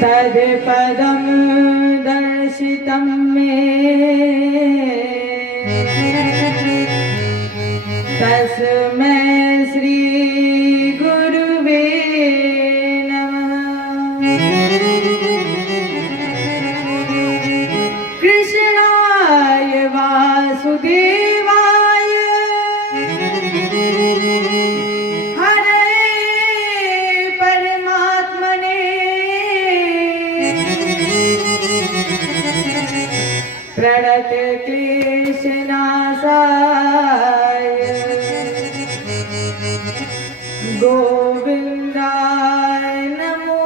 तत्पदं दर्शितं मे तस्मै श्री गुरुवे नमः। कृष्णाय वासुदेवाय हरे परमात्मने प्रणतक्लेशनाशाय गोविन्दाय नमो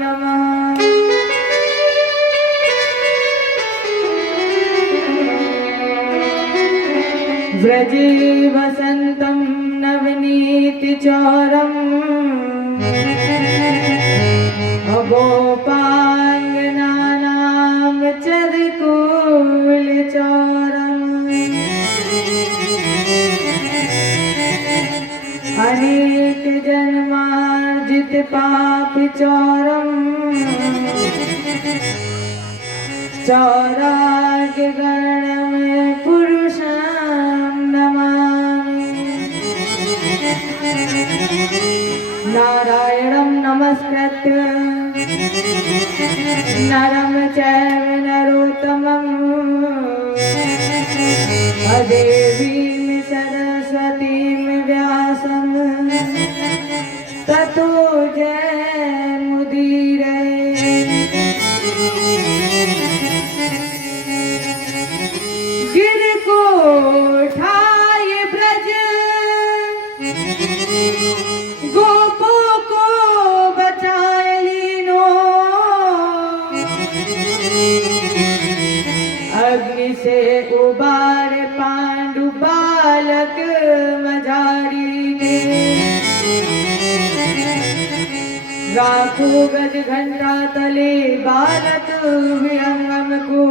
नमः। व्रजे वसन्तं नवनीतिचौरम् गोपाङ्गनानां चरकुलचौरम् अनेक जन्मार्जित पाप चौरम् चौराग्यगणं पुरुषं नमामि। नारायणं नमस्कृत्य नरं चैव नरोत्तमं देवीं सरस्वतीं व्यासं ततो जयमुदीरये। गिरकोठाय ब्रज गोपों को बचाए लीनो अग्नि से उबार पांडु बालक मझारी के राखो गज घंटा तले बालक विहंगम को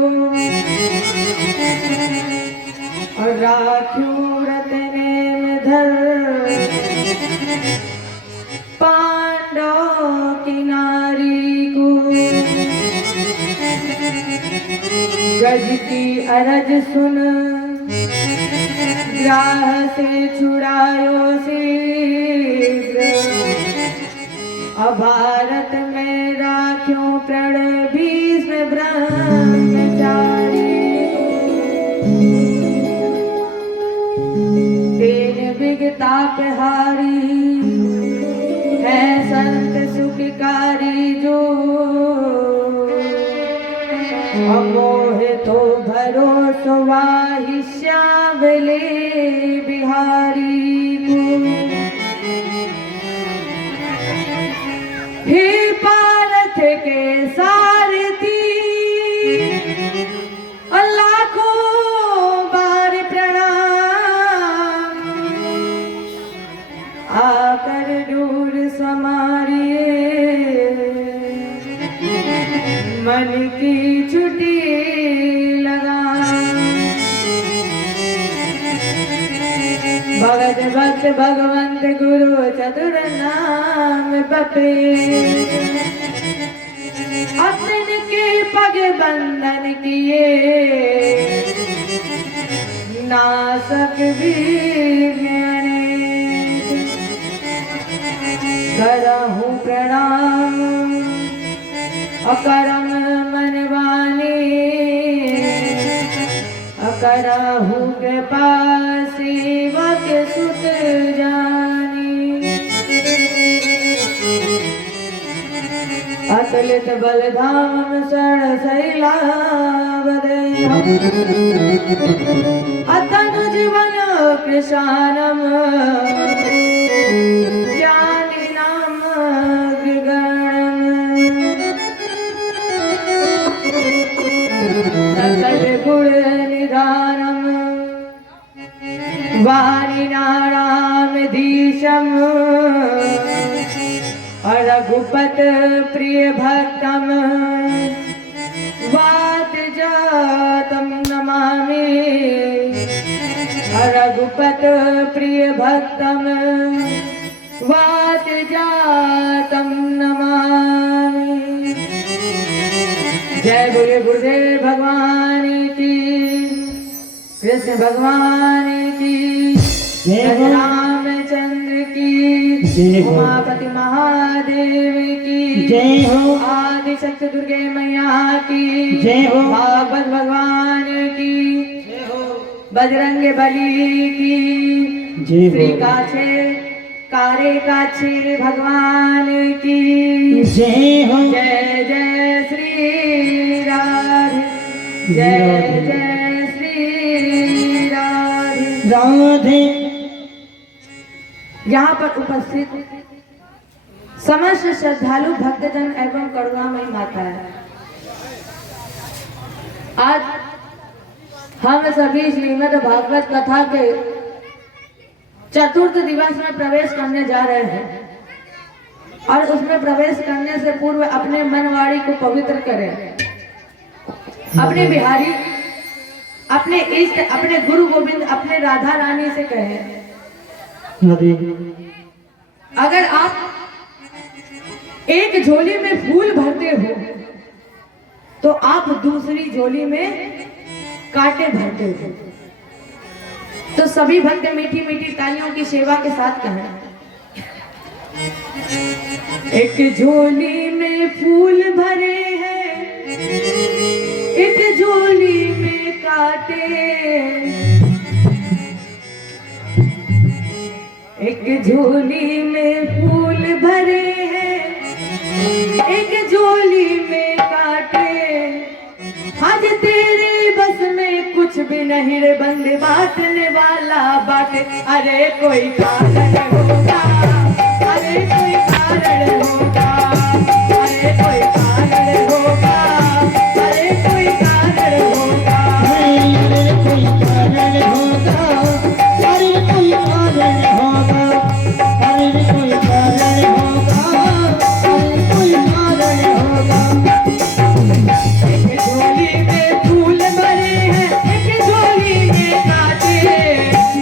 और राख्यो रतने में धर पांडव की नारी को। गज की अरज सुन ग्राह से छुड़ायो शीघ्र भारत में राख्यो प्रण भीष्म ब्रह्मचारी। तेन विगतापहारी है संत सुखकारी जो अमोह तो भरोसो वाहि श्यामले बिहारी को। हे पारथ के सारथी लाखों बार प्रणाम आकर दूर समारिए मन की छुट्टी लगा। भगत भक्त भगवंत गुरु चतुर नाम बपे अपन के पग बंधन किए नासक वीर करहूँ प्रणाम अकरम मनवाने अकरहु कृपा सेवक सुत जानी। अतुलित बलधाम शरण शैलावद अतनु जीवन कृशानम ज्ञानी नाम गृगणम सकल गुण निधानम वारिनारामधीशम रघुपत प्रिय भक्तम वात जातम नमामि। रघुपत प्रिय भक्तम वात जातम नमामि। जय बोले गुरुदेव भगवान की, कृष्ण भगवान की, जय रामचंद्र की, उमापति महादेव की जय हो, आदि शक्ति दुर्गे मैया की जय हो, भागवत भगवान की जय हो, बजरंग बली की, जय श्री हो, कारे काछी भगवान की जय हो, जय जय श्री राधे, जय जय श्री राधे राधे। यहाँ पर उपस्थित समस्त श्रद्धालु भक्तजन एवं करुणामयी माता है। आज हम सभी श्रीमद् भागवत कथा के चतुर्थ दिवस में प्रवेश करने जा रहे हैं और उसमें प्रवेश करने से पूर्व अपने मन वाणी को पवित्र करें। अपने बिहारी, अपने इष्ट, अपने गुरु गोविंद, अपने राधा रानी से कहें, अगर आप एक झोली में फूल भरते हो तो आप दूसरी झोली में कांटे भरते हो। तो सभी भक्त मीठी मीठी तालियों की सेवा के साथ कहें, एक झोली में फूल भरे हैं, एक झोली में कांटे, एक झोली में फूल भरे हैं, एक झोली में कांटे। आज तेरे बस में कुछ भी नहीं रे बंदे, बांटने वाला बाटे। अरे कोई कारण होगा, अरे कोई कारण होगा, अरे कोई कारण होगा, अरे कोई कारण होगा, अरे कोई कारण होगा, अरे कोई कारण होगा, अरे कोई कारण होगा, अरे कोई कारण होगा। एक झोली में फूल भरे हैं, एक झोली में कांटे,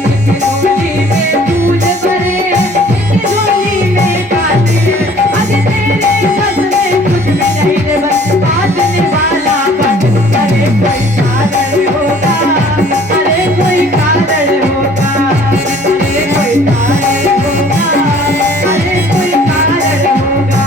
एक झोली में फूल भरे हैं, एक झोली में कांटे। आज तेरे बस में कुछ भी नहीं रे बस, बांटने वाला बट। अरे कोई कारण होगा, अरे कोई कारण होगा, अरे कोई कारण होगा, अरे कोई कारण होगा।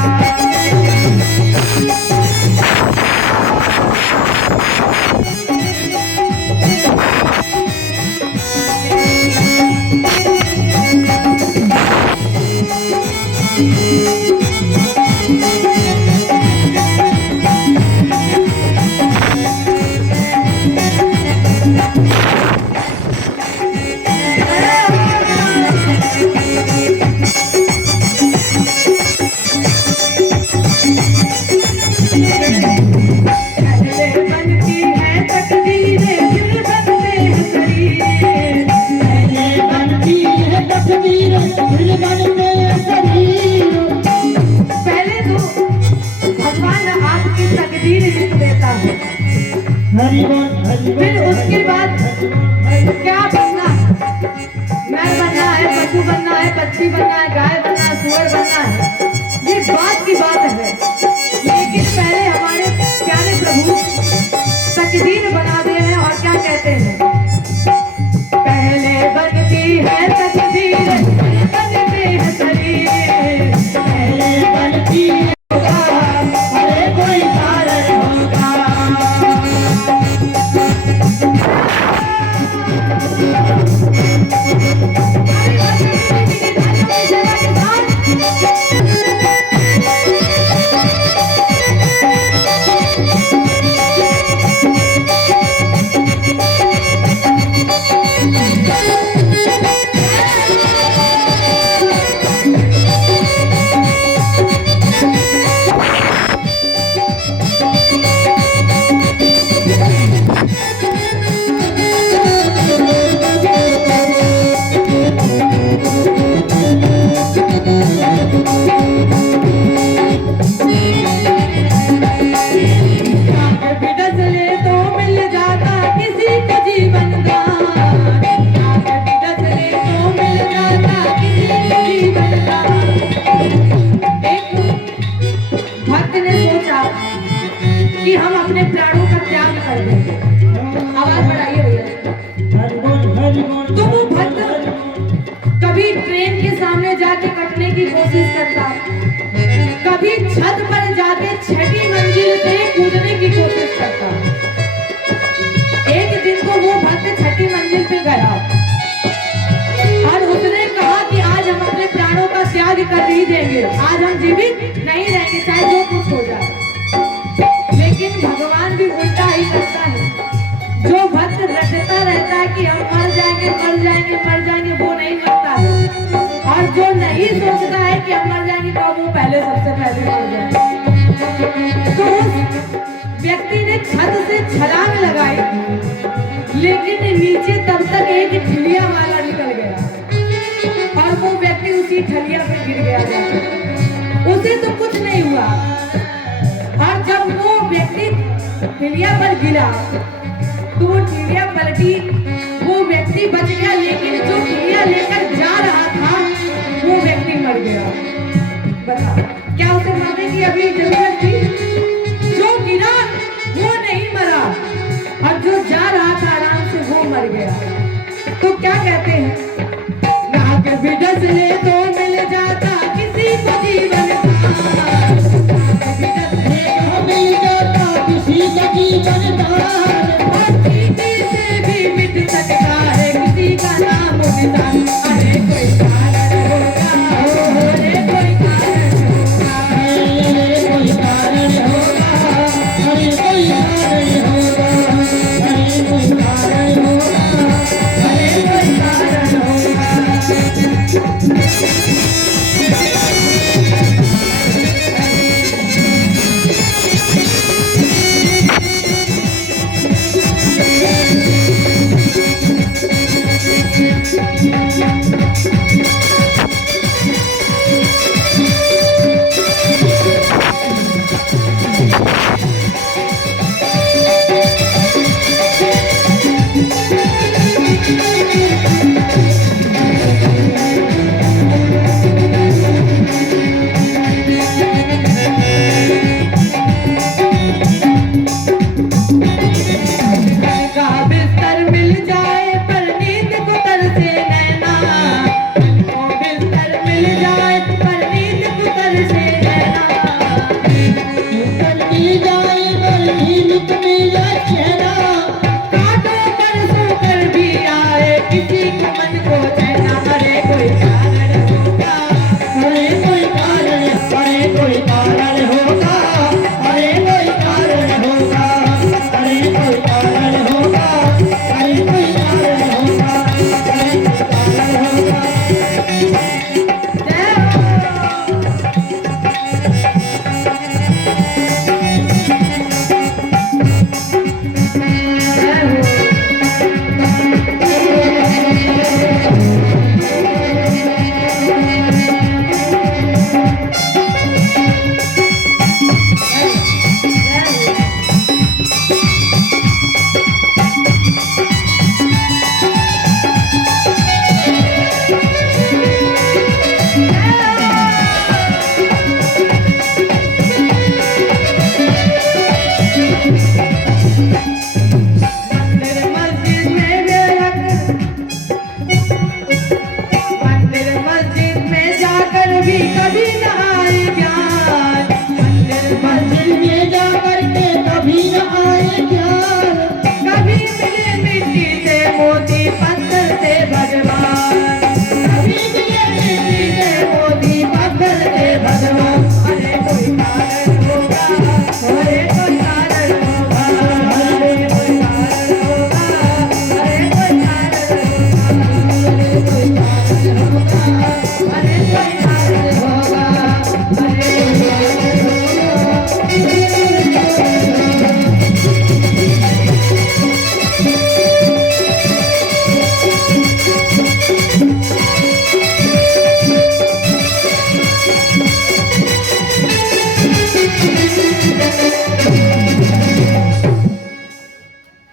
पहले बनती है तकदीरें, फिर बनते हैं शरीर। पहले बनती है तस्वीर, फिर बनते हैं शरीर। पहले तो भगवान आपकी तकदीर लिख देता है, हरि बोल, हरि बोल, फिर उसके बाद क्या बनना है, नर बनना है, पशु बनना है, पक्षी बनना है, गाय बनना है, सुअर बनना है, ये बात की बात है। लेकिन पहले हमारे प्यारे प्रभु तकदीर बना दे हैं और क्या कहते हैं, पहले बनती है तकदीर, फिर बनते हैं शरीर। पहले बनती है, अरे कोई कारण होगा। सामने जाके कटने की कोशिश करता, कभी छत पर जाके छठी मंजिल से कूदने की कोशिश करता। एक दिन तो वो भक्त छठी मंजिल पे गया और उसने कहा कि आज हम अपने प्राणों का त्याग कर ही देंगे, आज हम जीवित नहीं रहेंगे चाहे जो कुछ हो जाए। लेकिन भगवान भी उल्टा ही करता है। जो भक्त रटता रहता है कि हम मर जाएंगे मर जाएंगे मर जाएंगे, वो नहीं मरता है। और जो नहीं सोचता है कि हम मर जाएंगे तो वो पहले सबसे पहले मर जाए। तो उस व्यक्ति ने छत से छलांग लगाई, लेकिन नीचे तब तक एक ठिलिया वाला निकल गया और वो व्यक्ति उसी ठलिया पे गिर गया जाकर। उसे तो कुछ नहीं हुआ। और जब वो व्यक्ति ठिलिया पर गिरा तो वो ठिलिया पलटी, वो व्यक्ति बच गया, लेकिन जो ठिलिया लेकर जा रहा था वो व्यक्ति मर गया। बता क्या उसे मरने की अभी जरूरत थी? जो गिरा वो नहीं मरा और जो जा रहा था आराम से वो मर गया। तो क्या कहते हैं, नाक भी डस ले तो मिल जाता किसी को जीवन का, नाक भी डस ले तो मिल जाता किसी का जीवन का, और चीटी से भी मिट सकता है किसी का नाम निशान। अरे कोई कारण होगा, अरे कोई कारण होगा, अरे कोई कारण होगा, अरे कोई कारण होगा, अरे कोई कारण होगा, अरे कोई कारण होगा। का बिस्तर मिल जाए पर नींद को तरसे नैना, को बिस्तर मिल जाए पर नींद को तरसे नैना, निकल मिल जाए पर नींद मिल जाए चेहरा, कांटों पर सोकर भी आए किसी को मन को चैना। अरे कोई कारण होगा, अरे कोई कारण, अरे कोई कारण होगा, अरे कोई कारण होगा, अरे कोई कारण होगा, अरे कोई कारण होगा, अरे कोई कारण होगा। जय हो। जय हो। जय हो। मंदिर मस्जिद में बेहक, मंदिर मस्जिद में जाकर भी कभी न आए ज्ञान, मंदिर मंजिल में जाकर के कभी न आए ज्ञान, कभी मिले मिट्टी से मोती पत्थर से भगवान, कभी मिले मिट्टी से मोती पत्थर से भगवान। अरे कोई कारण होगा, अरे कोई कारण होगा, अरे कोई कारण होगा, अरे कोई कारण होगा, अरे कोई कारण होगा, अरे कोई कारण होगा।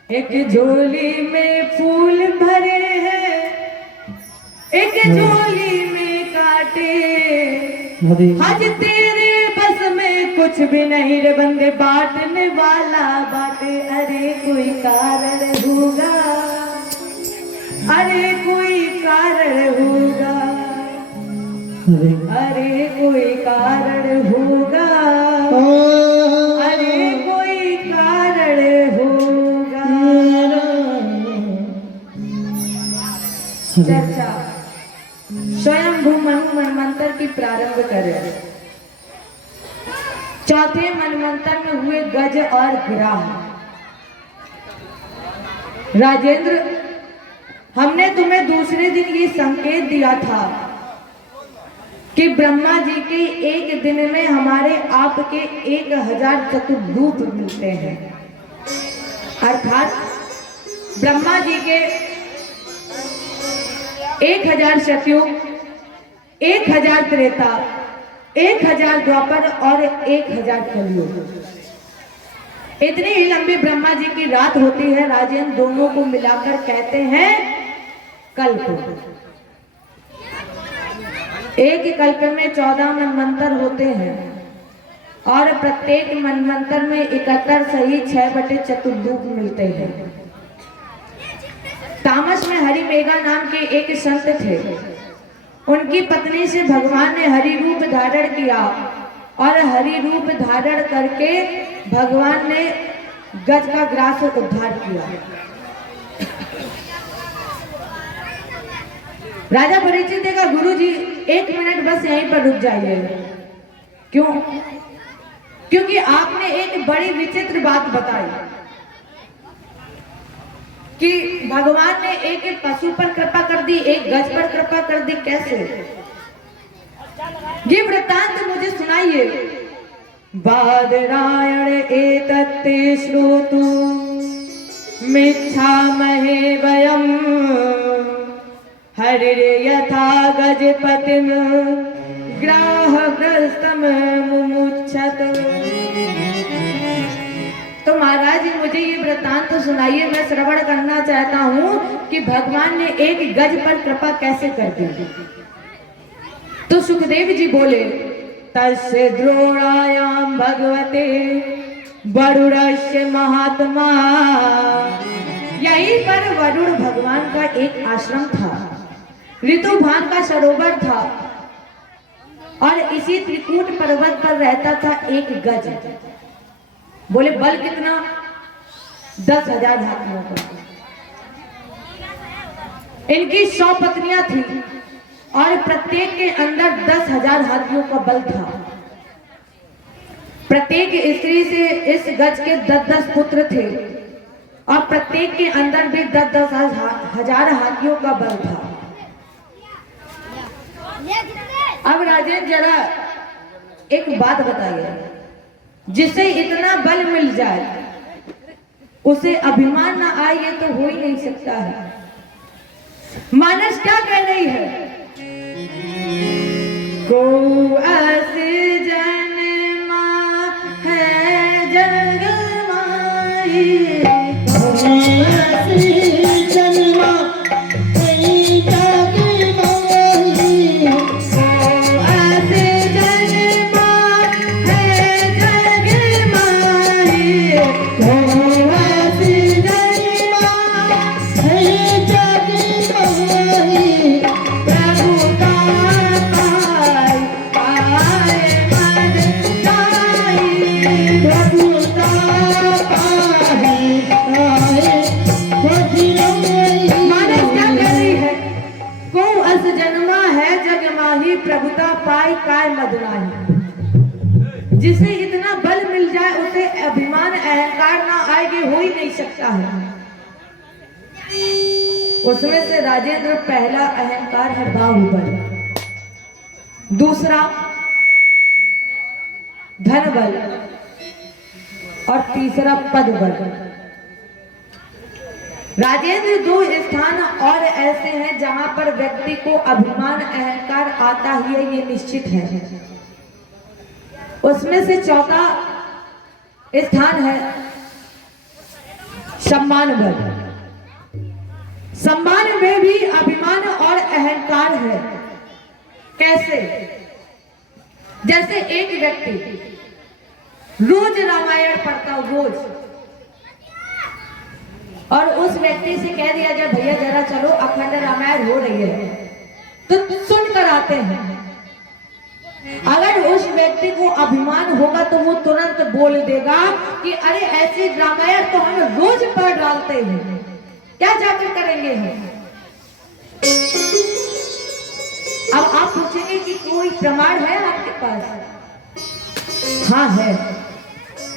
एक झोली में फूल भरे हैं, एक झोली में कांटे, आज तेरे बस में कुछ भी नहीं रे बंदे, बांटने वाला बाटे। अरे कोई कारण होगा, अरे कोई कारण होगा, अरे कोई कारण होगा, अरे कोई कारण होगा। चर्चा स्वयं मनु मनमंत्र की प्रारंभ करें। चौथे मनमंत्र में हुए गज और ग्राह। राजेंद्र, हमने तुम्हें दूसरे दिन ये संकेत दिया था कि ब्रह्मा जी के एक दिन में हमारे आपके 1000 चतुर्रूप मिलते हैं। अर्थात ब्रह्मा जी के 1000 सतयुग, 1000 त्रेता, 1000 द्वापर और 1000 कलयुग। इतनी ही लंबी ब्रह्मा जी की रात होती है राजेंद्र। दोनों को मिलाकर कहते हैं कल्प। एक कल्प में 14 मनमंत्र होते हैं और प्रत्येक मनमंत्र में 71 सही 6/4 मिलते हैं। तामस में हरि मेघा नाम के एक संत थे। उनकी पत्नी से भगवान ने हरि रूप धारण किया और हरि रूप धारण करके भगवान ने गज का ग्रास उद्धार किया। राजा परीक्षित देखा, गुरु जी 1 मिनट बस यहीं पर रुक जाइए। क्यों? क्योंकि आपने एक बड़ी विचित्र बात बताई कि भगवान ने एक पशु पर कृपा कर दी, एक गज पर कृपा कर दी। कैसे? ये वृत्तांत मुझे सुनाइए। बादरायण एतत्ते श्रोतु मिच्छामहे वयम् हरिर्यथा गजपतिम ग्राहग्रस्तम मुमुच्छत। तो महाराज मुझे ये वृत्तांत सुनाइए, मैं श्रवण करना चाहता हूँ कि भगवान ने एक गज पर कृपा कैसे कर दी। तो सुखदेव जी बोले, तस्य द्रोणायाम भगवते वरुणस्य महात्मा। यहीं पर वरुण भगवान का एक आश्रम था, ऋतुभान का सरोवर था और इसी त्रिकूट पर्वत पर रहता था एक गज। बोले बल कितना? 10,000 हाथियों का। इनकी 100 पत्नियां थी और प्रत्येक के अंदर 10,000 हाथियों का बल था। प्रत्येक स्त्री से इस गज के 10-10 पुत्र थे और प्रत्येक के अंदर भी 10-10 हजार हाथियों का बल था। अब राजेंद्र जरा एक बात बताइए, जिसे इतना बल मिल जाए उसे अभिमान ना आए, ये तो हो ही नहीं सकता है। मानस क्या कह रही है? को अस जन्मा है जग माई, प्रभुता पाई काय मदनाही। जिसे इतना बल मिल जाए उसे अभिमान अहंकार ना आए, ये हो ही नहीं सकता है। उसमें से राजेंद्र पहला अहंकार है बाहुबल, दूसरा धन बल और तीसरा पद बल। राजेंद्र 2 स्थान और ऐसे हैं जहां पर व्यक्ति को अभिमान अहंकार आता ही है, ये निश्चित है। उसमें से चौथा स्थान है सम्मान बल। सम्मान में भी अभिमान और अहंकार है। कैसे? जैसे एक व्यक्ति रोज रामायण पढ़ता हो, रोज, और उस व्यक्ति से कह दिया जाए भैया जरा चलो अखंड रामायण हो रही है, तो सुन कर आते हैं। अगर उस व्यक्ति को अभिमान होगा तो वो तुरंत बोल देगा कि अरे ऐसी रामायण तो हम रोज पढ़ डालते हैं, क्या जाकर करेंगे हम। अब आप पूछेंगे कि कोई प्रमाण है आपके पास? हाँ है,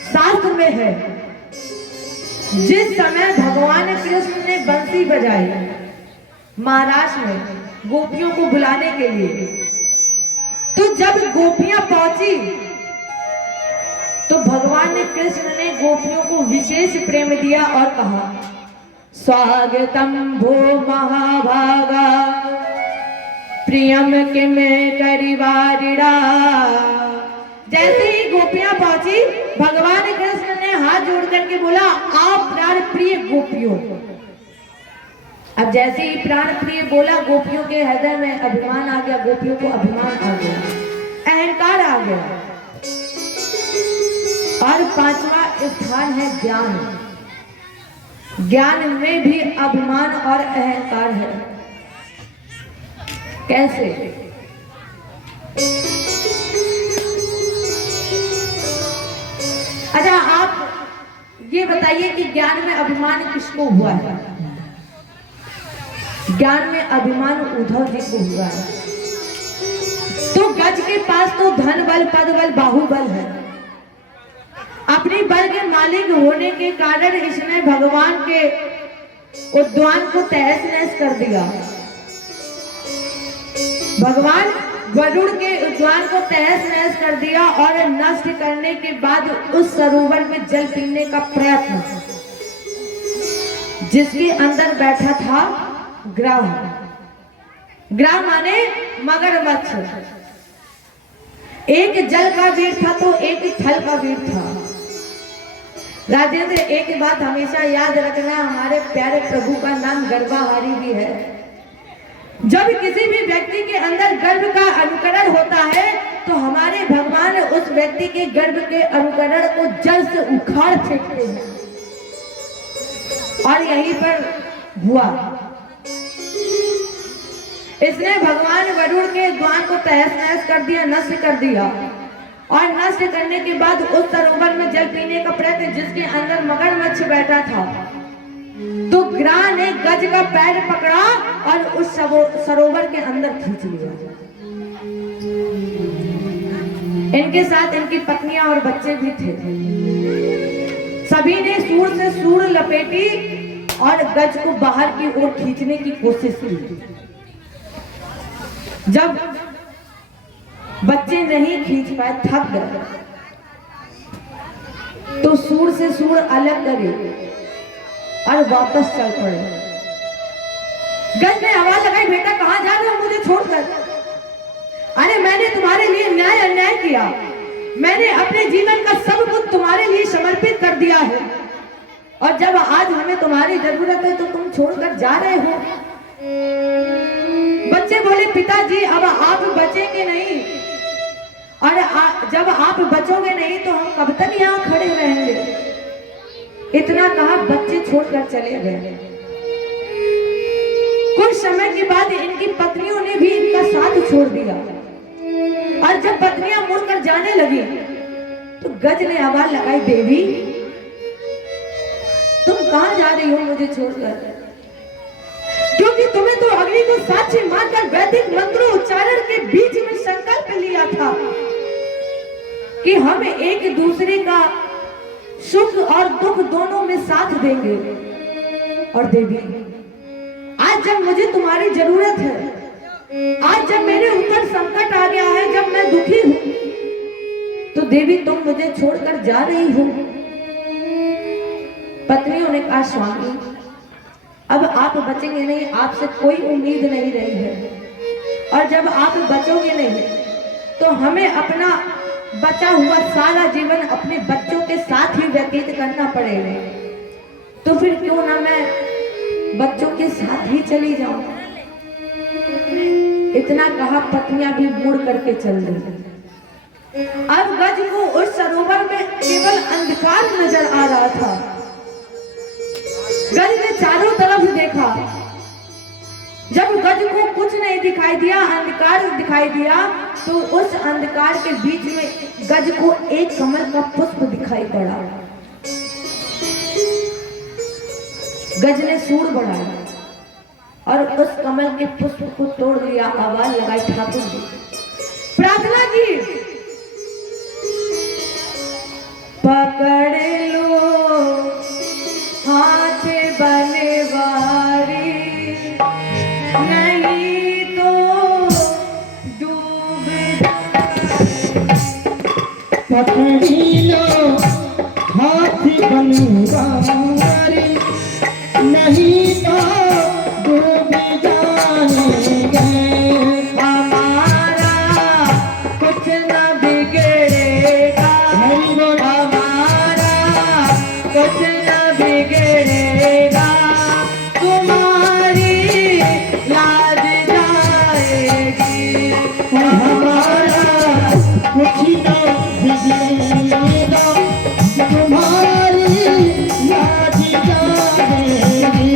शास्त्र में है। जिस समय भगवान कृष्ण ने बंसी बजाई महाराष्ट्र में गोपियों को बुलाने के लिए, तो जब गोपियां पहुंची तो भगवान ने कृष्ण ने गोपियों को विशेष प्रेम दिया और कहा स्वागतम भो महाभागा प्रियम किम करिवारिड़ा। जैसे ही गोपियां पहुंची भगवान कृष्ण ने हाथ जोड़ करके बोला आप प्राण प्रिय गोपियों। अब जैसे ही प्राण प्रिय बोला गोपियों के हृदय में अभिमान आ गया, गोपियों को अभिमान आ गया, अहंकार आ गया। और पांचवा स्थान है ज्ञान। ज्ञान में भी अभिमान और अहंकार है। कैसे? अच्छा आप ये बताइए कि ज्ञान में अभिमान किसको हुआ है? ज्ञान में अभिमान उद्धव जी को हुआ है। तो गज के पास तो धन बल पद बल बाहुबल है। अपनी बल के मालिक होने के कारण इसने भगवान के उद्यान को तहस नहस कर दिया। भगवान वरुण के उद्यान को तहस नहस कर दिया और नष्ट करने के बाद उस सरोवर में जल पीने का प्रयत्न, जिसके अंदर बैठा था ग्राह। ग्राह माने मगरमच्छ। एक जल का वीर था तो एक थल का वीर था। राजेंद्र एक बात हमेशा याद रखना, हमारे प्यारे प्रभु का नाम गर्भाहारी भी है। जब किसी भी व्यक्ति के अंदर गर्भ का अनुकरण होता है तो हमारे भगवान उस व्यक्ति के गर्भ के अनुकरण को जड़ से उखाड़ फेंकते हैं। और यहीं पर हुआ। इसने भगवान वरुण के द्वार को तहस नहस कर दिया, नष्ट कर दिया। और नष्ट करने के बाद उस सरोवर में जल पीने का प्रयत्न, जिसके अंदर मगरमच्छ बैठा था, तो ग्राह ने गज का पैर पकड़ा और उस सरोवर के अंदर खींच लिया। इनके साथ इनकी पत्नियां और बच्चे भी थे। सभी ने सूर से सूर लपेटी और गज को बाहर की ओर खींचने की कोशिश की। जब बच्चे नहीं खींच पाए, थक गए, तो सूर से सूर अलग करे और वापस चल पड़े। गज ने आवाज लगाई, बेटा कहां जा रहे हो मुझे छोड़कर? अरे मैंने तुम्हारे लिए न्याय अन्याय किया, मैंने अपने जीवन का सब कुछ तुम्हारे लिए समर्पित कर दिया है, और जब आज हमें तुम्हारी जरूरत है तो तुम छोड़कर जा रहे हो। बच्चे बोले पिताजी अब आप बचेंगे नहीं, और जब आप बचोगे नहीं तो हम कब तक यहाँ खड़े रहेंगे। इतना कहा बच्चे छोड़कर चले गए। कुछ समय के बाद इनकी पत्नियों ने भी इनका साथ छोड़ दिया, और जब पत्नियां मुड़कर जाने लगी तो गज ने आवाज लगाई, देवी तुम कहां जा रही हो मुझे छोड़कर? क्योंकि तुम्हें तो अग्नि को साक्षी मानकर वैदिक मंत्रों उच्चारण के बीच में संकल्प लिया था कि हम एक दूसरे का सुख और दुख दोनों में साथ देंगे। और देवी आज जब मुझे तुम्हारी जरूरत है, आज जब मेरे ऊपर संकट आ गया है, जब मैं दुखी हूं, तो देवी तुम मुझे छोड़कर जा रही हो। पत्नियों ने कहा स्वामी अब आप बचेंगे नहीं, आपसे कोई उम्मीद नहीं रही है, और जब आप बचोगे नहीं तो हमें अपना बचा हुआ सारा जीवन अपने बच्चों के साथ ही व्यतीत करना पड़ेगा। तो फिर क्यों ना मैं बच्चों के साथ ही चली जाऊं। इतना कहा पत्नियां भी मुड़ करके चल रही। अब गज को उस सरोवर में केवल अंधकार नजर आ रहा था। गज ने चारों तरफ देखा जब गज को कुछ नहीं दिखाई दिया, अंधकार दिखाई दिया, तो उस अंधकार के बीच में गज को एक कमल का पुष्प दिखाई पड़ा। गज ने सूर बढ़ाया और उस कमल के पुष्प को तोड़ लिया। आवाज लगाई ठाकुर जी, प्रार्थना की, पकड़ लो हाथ बनवारी, नहीं तो डूब पकड़ी लो हाथी बनवारी, नहीं तो डूब जाएंगे। हमारा कुछ न बिगड़ेगा, हमारा कुछ न बिगड़ेगा, तुम्हारी लाज जाएगी। हमारा कुछ न बिगड़ेगा, तुम्हारी लाज जाएगी।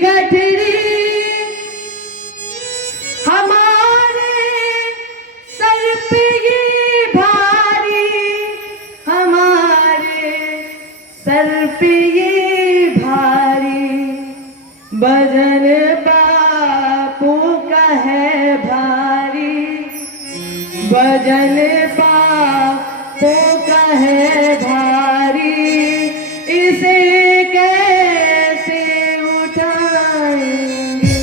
गठरी हमारे सर पे ये भारी, हमारे सर पे ये भारी, वजन बापू का है भारी, वजन बापू का है भारी, इसे कैसे उठाएंगे,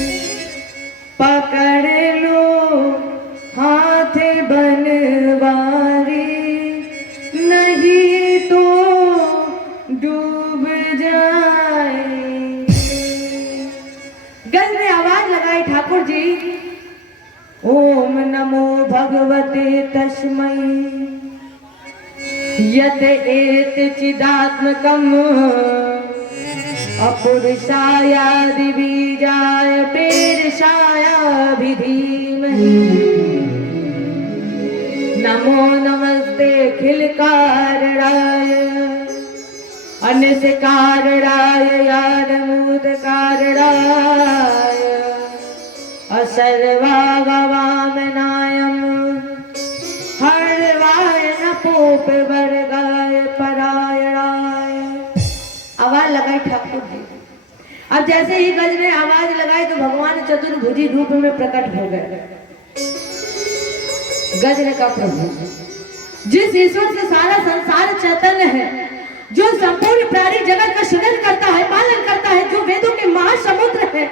पकड़ लो हाथ बनवारी, नहीं तो डूब जाएंगे। गज ने आवाज लगाई ठाकुर जी, ओम नमो भगवते तस्मै यत एत चिदात्मकम् अपुरुषायादि बीजाय पेरशाय धीमहि, नमो नमस्ते खिल कारणाय अनिस कारणाय यादमूद कारणाय असर्वागवामनायम हरवाय नपोप वर्गाय परायणाय। आवाज लगाई ठाकुर जी। अब जैसे ही गज ने आवाज लगाई तो भगवान चतुर्भुजी रूप में प्रकट हो गए। गज ने कहा प्रभु, जिस ईश्वर से सारा संसार चैतन्य है, जो संपूर्ण प्राणी जगत का सृजन करता है, पालन करता है, जो वेदों के महासमुद्र है,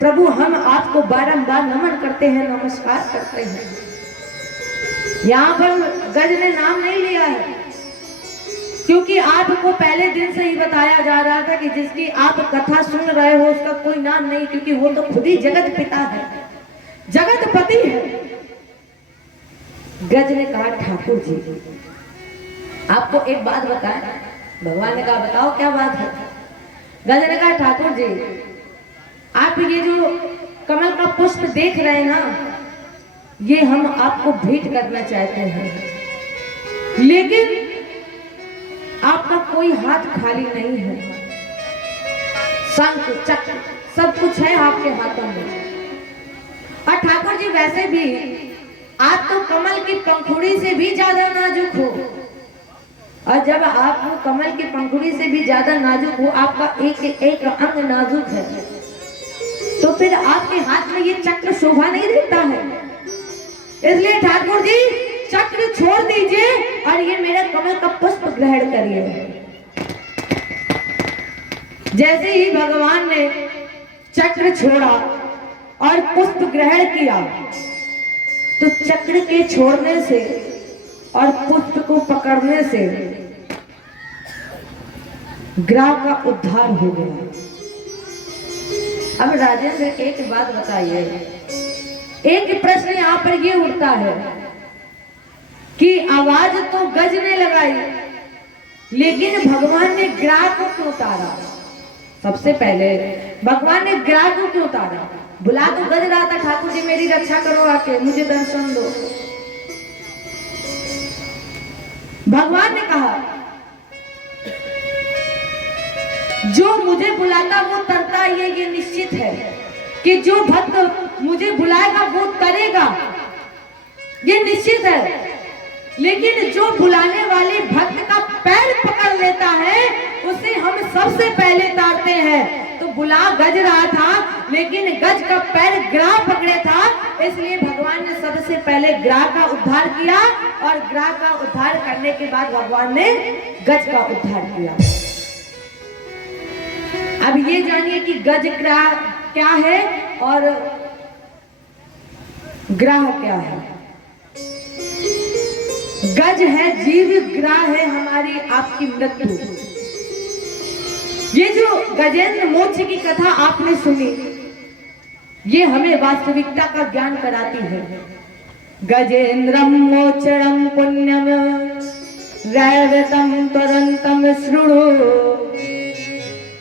प्रभु हम आपको बारंबार नमन करते हैं, नमस्कार करते हैं। यहाँ पर गज ने नाम नहीं लिया है, क्योंकि आपको पहले दिन से ही बताया जा रहा था कि जिसकी आप कथा सुन रहे हो उसका कोई नाम नहीं, क्योंकि वो तो खुद ही जगत पिता है, जगत पति है। गज ने कहा ठाकुर जी आपको एक बात बताएं। भगवान ने कहा बताओ क्या बात है। गज ने कहा ठाकुर जी आप ये जो कमल का पुष्प देख रहे हैं ना, ये हम आपको भेंट करना चाहते हैं, लेकिन आपका कोई हाथ खाली नहीं है, शंख चक्र सब कुछ है आपके हाथों में। और ठाकुर जी वैसे भी आप तो कमल की पंखुड़ी से भी ज्यादा नाजुक हो, और जब आप कमल की पंखुड़ी से भी ज्यादा नाजुक हो, आपका एक एक अंग नाजुक है, तो फिर आपके हाथ में ये चक्र शोभा नहीं देता है। इसलिए ठाकुर जी चक्र छोड़ दीजिए और ये मेरा कमल का पुष्प ग्रहण करिए। जैसे ही भगवान ने चक्र छोड़ा और पुष्प ग्रहण किया, तो चक्र के छोड़ने से और पुष्प को पकड़ने से ग्रह का उद्धार हो गया। अब राजेंद्र एक बात बताइए, एक प्रश्न यहाँ पर ये उठता है कि आवाज तो गज ने लगाई, लेकिन भगवान ने ग्रह को क्यों उतारा? सबसे पहले भगवान ने ग्रह को क्यों उतारा? बुला तो गज रहा था, ठाकुर जी मेरी रक्षा करो, आके मुझे दर्शन दो। भगवान ने कहा जो मुझे बुलाता वो तरता, ये निश्चित है कि जो भक्त मुझे बुलाएगा वो तरेगा, ये निश्चित है। लेकिन जो बुलाने वाले भक्त का पैर पकड़ लेता है उसे हम सबसे पहले तारते हैं। तो बुला गज रहा था, लेकिन गज का पैर ग्राह पकड़े था, इसलिए भगवान ने सबसे पहले ग्राह का उद्धार किया, और ग्राह का उद्धार करने के बाद भगवान ने गज का उद्धार किया। अब ये जानिए कि गज ग्राह क्या है और ग्राह क्या है। गज है जीव, ग्राह है हमारी आपकी मृत्यु। ये जो गजेंद्र मोक्ष की कथा आपने सुनी, ये हमें वास्तविकता का ज्ञान कराती है। गजेंद्रम मोक्षरम पुण्यम रैवतम तुरंतम श्रुणु।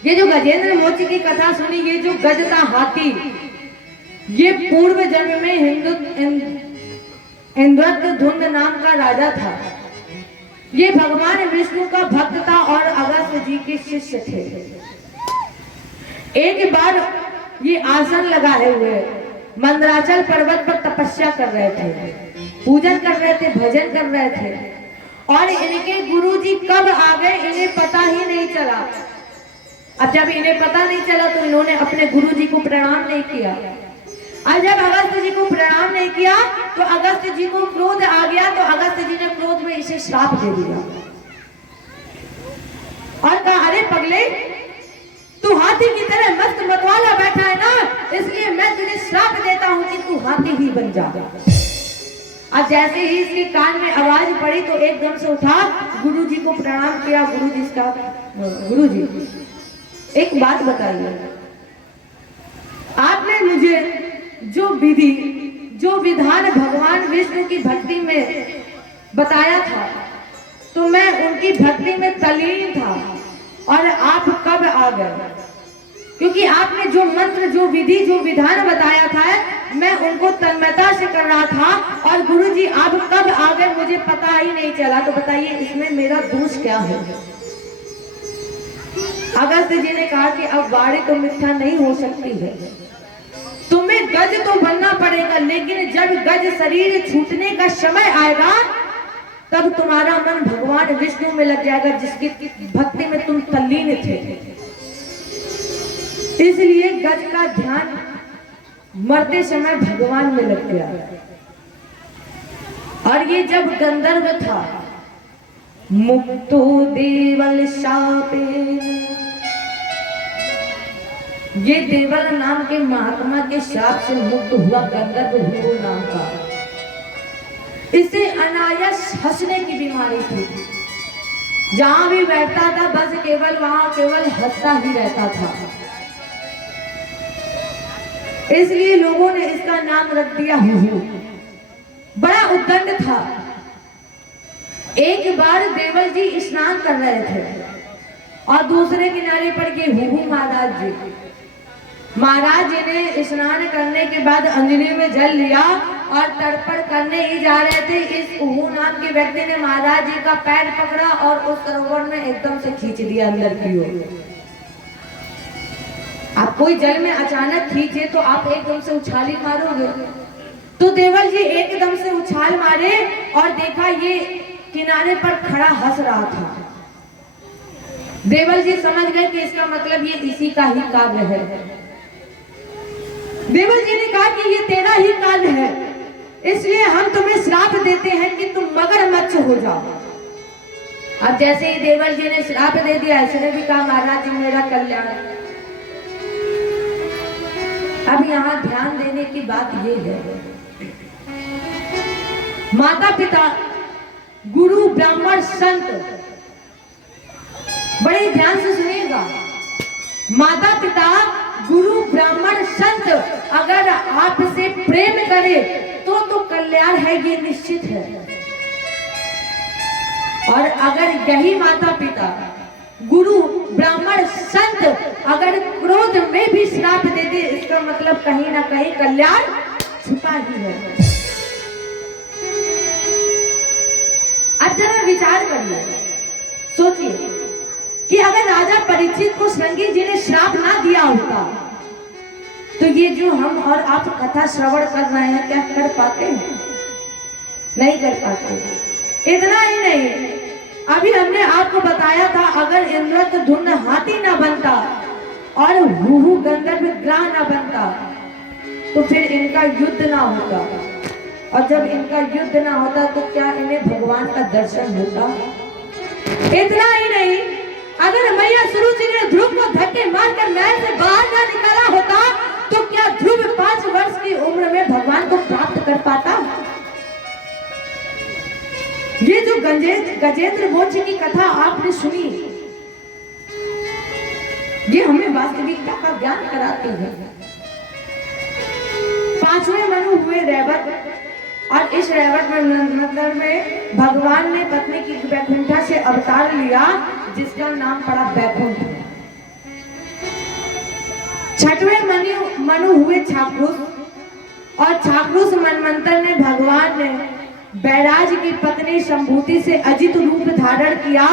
ये जो गजेंद्र मोक्ष की कथा सुनी, ये जो गज था हाथी, ये पूर्व जन्म में इंद्रधुम्न नाम का राजा था। ये भगवान विष्णु का भक्त था और अगस्त्य जी के शिष्य थे। एक बार ये आसन लगाए हुए मंदराचल पर्वत पर तपस्या कर रहे थे, पूजन कर रहे थे, भजन कर रहे थे, और इनके गुरुजी कब आ गए इन्हें पता ही नहीं चला। अब जब इन्हें पता नहीं चला तो इन्होंने अपने गुरुजी को प्रणाम नहीं किया, और जब अगस्त जी को प्रणाम नहीं किया तो अगस्त जी को क्रोध आ गया, तो अगस्त जी ने क्रोध में इसे श्राप दे दिया और कहा, अरे पगले, तू हाथी की तरह मस्त मतवाला बैठा है ना, इसलिए मैं तुझे श्राप देता हूं कि तू हाथी ही बन जा। अब जैसे ही इसके कान में आवाज पड़ी तो एकदम से उठा, गुरुजी को प्रणाम किया। गुरुजी एक बात बताइए, आपने मुझे जो विधि, जो विधान भगवान विष्णु की भक्ति में बताया था, तो मैं उनकी भक्ति में तल्लीन था, और आप कब आ गए? क्योंकि आपने जो मंत्र, जो विधि, जो विधान बताया था, मैं उनको तन्मयता से कर रहा था, और गुरुजी आप कब आ गए मुझे पता ही नहीं चला। तो बताइए इसमें मेरा दोष क्या है? अगस्त जी ने कहा कि अब वाणी तो मिथ्या नहीं हो सकती है, तुम्हें गज तो बनना पड़ेगा, लेकिन जब गज शरीर छूटने का समय आएगा तब तुम्हारा मन भगवान विष्णु में लग जाएगा, जिसकी भक्ति में तुम तल्लीन थे। इसलिए गज का ध्यान मरते समय भगवान में लग गया। और ये जब गंधर्व था, मुक्तो देवल शापेन, ये देवल नाम के महात्मा के शाप से मुक्त हुआ गंधर्व हुआ नाम का। इसे अनायास हंसने की बीमारी थी, जहां भी बैठता था बस वहां केवल हंसता ही रहता था। इसलिए लोगों ने इसका नाम रख दिया हुहू। बड़ा उद्दंड था। एक बार देवल जी स्नान कर रहे थे और दूसरे किनारे पर ये हुहू महाराज जी। महाराज जी ने स्नान करने के बाद अंजलि में जल लिया और तर्पण करने ही जा रहे थे। इस हुहू नाम के व्यक्ति ने महाराज जी का पैर पकड़ा और उस सरोवर में एकदम से खींच दिया अंदर की ओर। आप कोई जल में अचानक खींचे तो आप एकदम से उछाली मारोगे, तो देवल जी एकदम से उछाल मारे और देखा ये किनारे पर खड़ा हंस रहा था। देवल जी समझ गए कि इसका मतलब ये इसी का ही कार्य है। देवल जी ने कहा कि ये तेरा ही कार्य है, इसलिए हम तुम्हें श्राप देते हैं कि तुम मगरमच्छ हो जाओ। अब जैसे ही देवल जी ने श्राप दे दिया, इसने भी कहा महाराज जी मेरा कल्याण। अब यहाँ ध्यान देने की बात ये है, माता पिता, गुरु, ब्राह्मण, संत, बड़े ध्यान से सुनिएगा। माता पिता, गुरु, ब्राह्मण, संत अगर आपसे प्रेम करे तो कल्याण है, ये निश्चित है। और अगर यही माता पिता, गुरु, ब्राह्मण, संत अगर क्रोध में भी श्राप दे दे, इसका मतलब कहीं ना कहीं कल्याण छुपा ही है। अब जरा विचार करिए, सोचिए कि अगर राजा परीक्षित को श्रृंगी जी ने श्राप ना दिया होता तो ये जो हम और आप कथा श्रवण कर रहे हैं क्या कर पाते हैं? नहीं कर पाते। इतना ही नहीं, अभी हमने आपको बताया था अगर इंद्रधुम्न हाथी ना बनता और हुहू गंधर्व ग्रह ना बनता तो फिर इनका युद्ध ना होता, और जब इनका युद्ध ना होता तो क्या इन्हें भगवान का दर्शन होता? इतना ही नहीं, अगर मैया सुरुचि ने ध्रुव को धक्के मारकर महल से बाहर ना निकाला होता तो क्या ध्रुव 5 वर्ष की उम्र में भगवान को प्राप्त कर पाता? ये जो गजेंद्र मोक्ष की कथा आपने सुनी, ये हमें वास्तविकता का ज्ञान कराती है। 5वें मनु हुए रैवत, और इस रैवत में भगवान ने पत्नी की बैकुंठा से अवतार लिया, जिसका नाम पड़ा बैकुंठ। 6वें मनु हुए छाक्रुस, और छाक्रुस मनमंत्र ने भगवान ने बैराज की पत्नी संभूति से अजित रूप धारण किया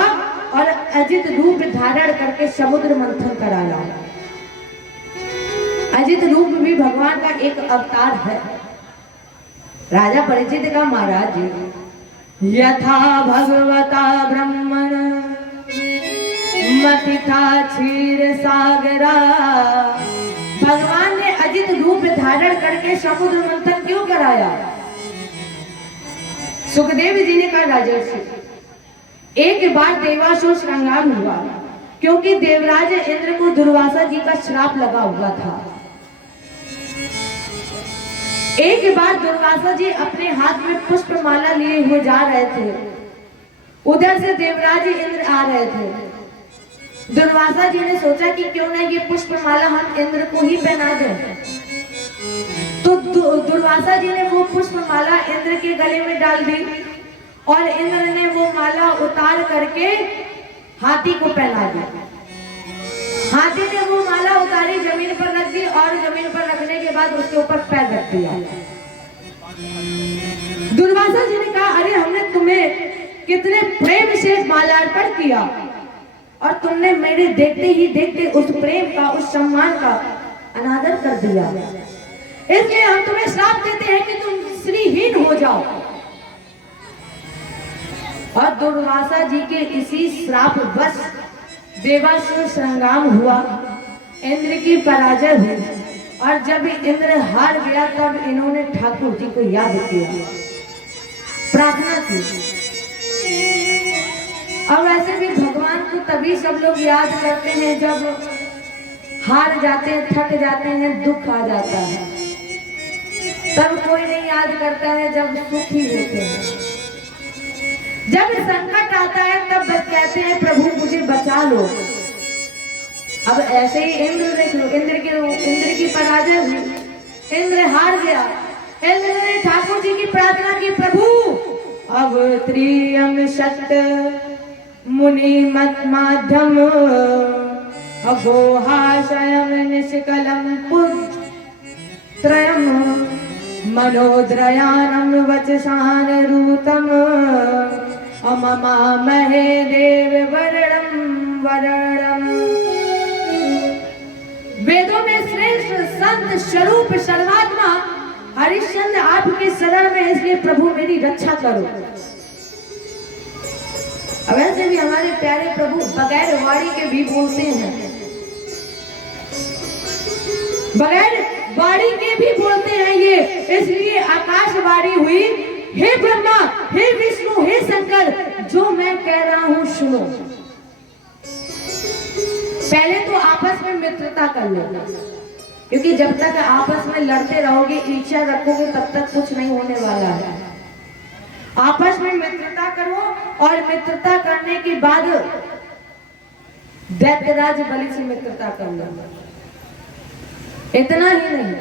और अजित रूप धारण करके समुद्र मंथन कराया। अजित रूप भी भगवान का एक अवतार है। राजा परीक्षित का महाराज जी, यथा भगवता ब्रह्मण मथिता क्षीर सागरा, भगवान ने अजित रूप धारण करके समुद्र मंथन क्यों कराया? सुखदेव जी ने कहा, राजर्षि, एक बार देवासुर श्रृंगार हुआ, क्योंकि देवराज इंद्र को दुर्वासा जी का श्राप लगा हुआ था। एक बार दुर्वासा जी अपने हाथ में पुष्पमाला लिए हुए जा रहे थे, उधर से देवराज इंद्र आ रहे थे। दुर्वासा जी ने सोचा कि क्यों ना ये पुष्पमाला हम इंद्र को ही पहना दें। तो दुर्वासा जी ने वो पुष्पमाला इंद्र के गले में डाल दी और इंद्र ने वो माला उतार करके हाथी को पहना दी। हाथी ने वो माला उतारी, जमीन पर रख दी और जमीन पर रखने के बाद उसके ऊपर पैर रख दिया। दुर्वासा जी ने कहा, अरे हमने तुम्हें कितने प्रेम से माला अर्पण किया और तुमने मेरे देखते ही देखते उस प्रेम का, उस सम्मान का अनादर कर दिया। इसलिए हम तुम्हें श्राप देते हैं कि तुम श्रीहीन हो जाओ। और दुर्वासा जी के इसी श्राप बस देवासुर संग्राम हुआ, इंद्र की पराजय हुई। और जब इंद्र हार गया तब इन्होंने ठाकुर जी को याद किया, प्रार्थना की। और वैसे भी भगवान को तभी सब लोग याद करते हैं जब हार जाते हैं, थक जाते हैं, दुख आ जाता है। तब कोई नहीं याद करता है जब सुखी होते हैं। जब संकट आता है तब बस कहते हैं प्रभु मुझे बचा लो। अब ऐसे ही इंद्र देख लो, इंद्र की पराजय हुई, इंद्र हार गया। इंद्र ने ठाकुर जी की प्रार्थना की, प्रभु अब त्रियम सत्य मुनि मत माध्यम अघोहाशयम निष्कलम पुत्रयम मनोद्रयानम वचसान रूतम अममा महे देव वरणम वरणम। वेदों में श्रेष्ठ संत स्वरूप सर्वात्मा हरिश्चंद्र आपके शरण में, इसलिए प्रभु मेरी रक्षा करो। अब ऐसे भी हमारे प्यारे प्रभु बगैर वाणी के भी बोलते हैं, बगैर वाणी के भी बोलते हैं ये। इसलिए आकाशवाणी हुई, हे ब्रह्मा, हे विष्णु, हे शंकर, जो मैं कह रहा हूं सुनो। पहले तो आपस में मित्रता कर लो, क्योंकि जब तक आपस में लड़ते रहोगे, ईर्ष्या रखोगे, तब तक कुछ नहीं होने वाला है। आपस में मित्रता करो और मित्रता करने के बाद दैत्यराज बलि से मित्रता कर लो। इतना ही नहीं,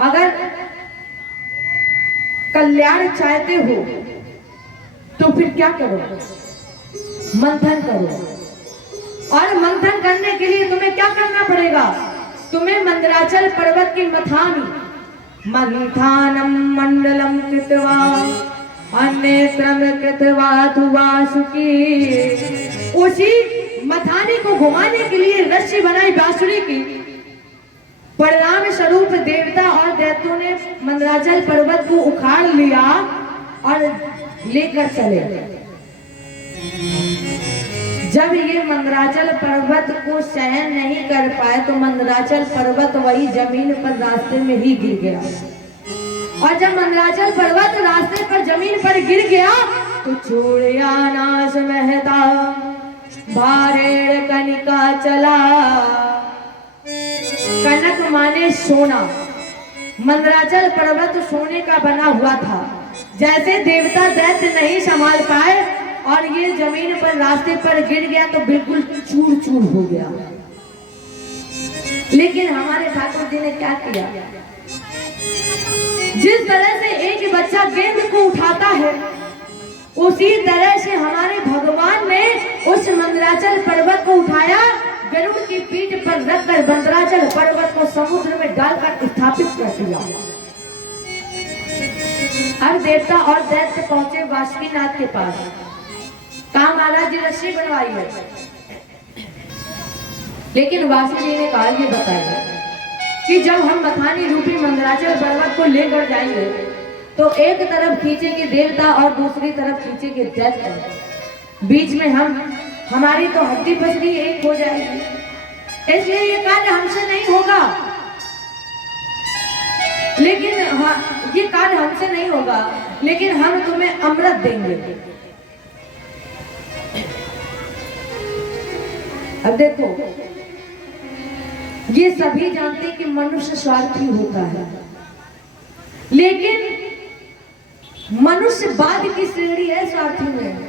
अगर कल्याण चाहते हो तो फिर क्या करो? मंथन करो। और मंथन करने के लिए तुम्हें क्या करना पड़ेगा? तुम्हें मंदराचल पर्वत की मथानी मंथानम मंडलम कृत्वा अन्नेत्रम कृत्वा तु वासुकी, उसी मथानी को घुमाने के लिए रस्सी बनाई बांसुरी की। परिणाम स्वरूप देवता और दैत्यों ने मंदराचल पर्वत को उखाड़ लिया और लेकर चले। जब ये मंदराचल पर्वत को सहन नहीं कर पाए तो मंदराचल पर्वत वही जमीन पर रास्ते में ही गिर गया। और जब मंदराचल पर्वत रास्ते पर जमीन पर गिर गया तो छोड़िया नाश महता भारेड़ कनिका चला। कनक माने सोना, मंदराचल पर्वत सोने का बना हुआ था। जैसे देवता दैत्य नहीं संभाल पाए और ये जमीन पर रास्ते पर गिर गया तो बिल्कुल चूर चूर हो गया। लेकिन हमारे ठाकुर जी ने क्या किया? जिस तरह से एक बच्चा गेंद को उठाता है, उसी तरह से हमारे भगवान ने उस मंदराचल पर्वत को उठाया, गरुड़ की पीठ पर रखकर मंदराचल पर्वत को समुद्र में डालकर स्थापित कर दिया। अब देवता और दैत्य पहुंचे वासुकीनाथ के पास। कहा महाराज जी रस्सी बनवाई है, लेकिन वासु जी ने कहा ये बताया कि जब हम मथानी रूपी मंदराचल पर्वत को लेकर जाएंगे तो एक तरफ खींचेंगे देवता और दूसरी तरफ खींचेंगे दैत्य। बीच में हमारी तो हड्डी पसली एक हो जाएगी, इसलिए ये कार्य हमसे नहीं होगा। लेकिन हाँ, ये कार्य हमसे नहीं होगा, लेकिन हम तुम्हें अमृत देंगे। अब देखो, ये सभी जानते हैं कि मनुष्य स्वार्थी होता है, लेकिन मनुष्य बाद की श्रेणी है स्वार्थी में।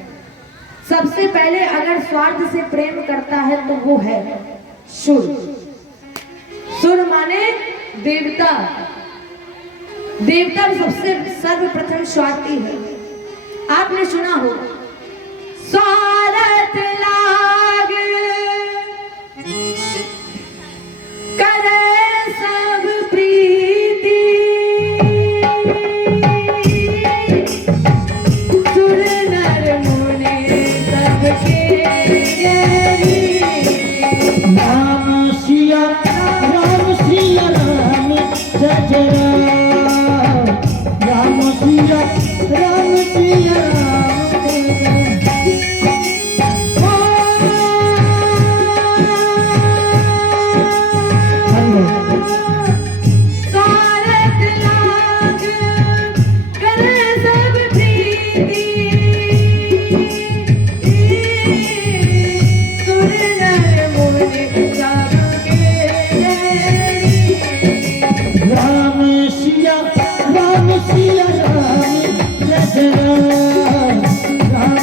सबसे पहले अगर स्वार्थ से प्रेम करता है तो वो है सुर। सुर माने देवता। देवता सबसे सर्वप्रथम स्वार्थी है। आपने सुना हो, स्वार्थ लाग करे सब प्रीति, सुर नर मुनि सबके गरी। राम सिया राम जय जय राम। राम सिया राम जय स्वार्थ लाग करे सब प्रीति, सुर नर मुनि सबके गरी। राम सिया राम जय जय राम। राम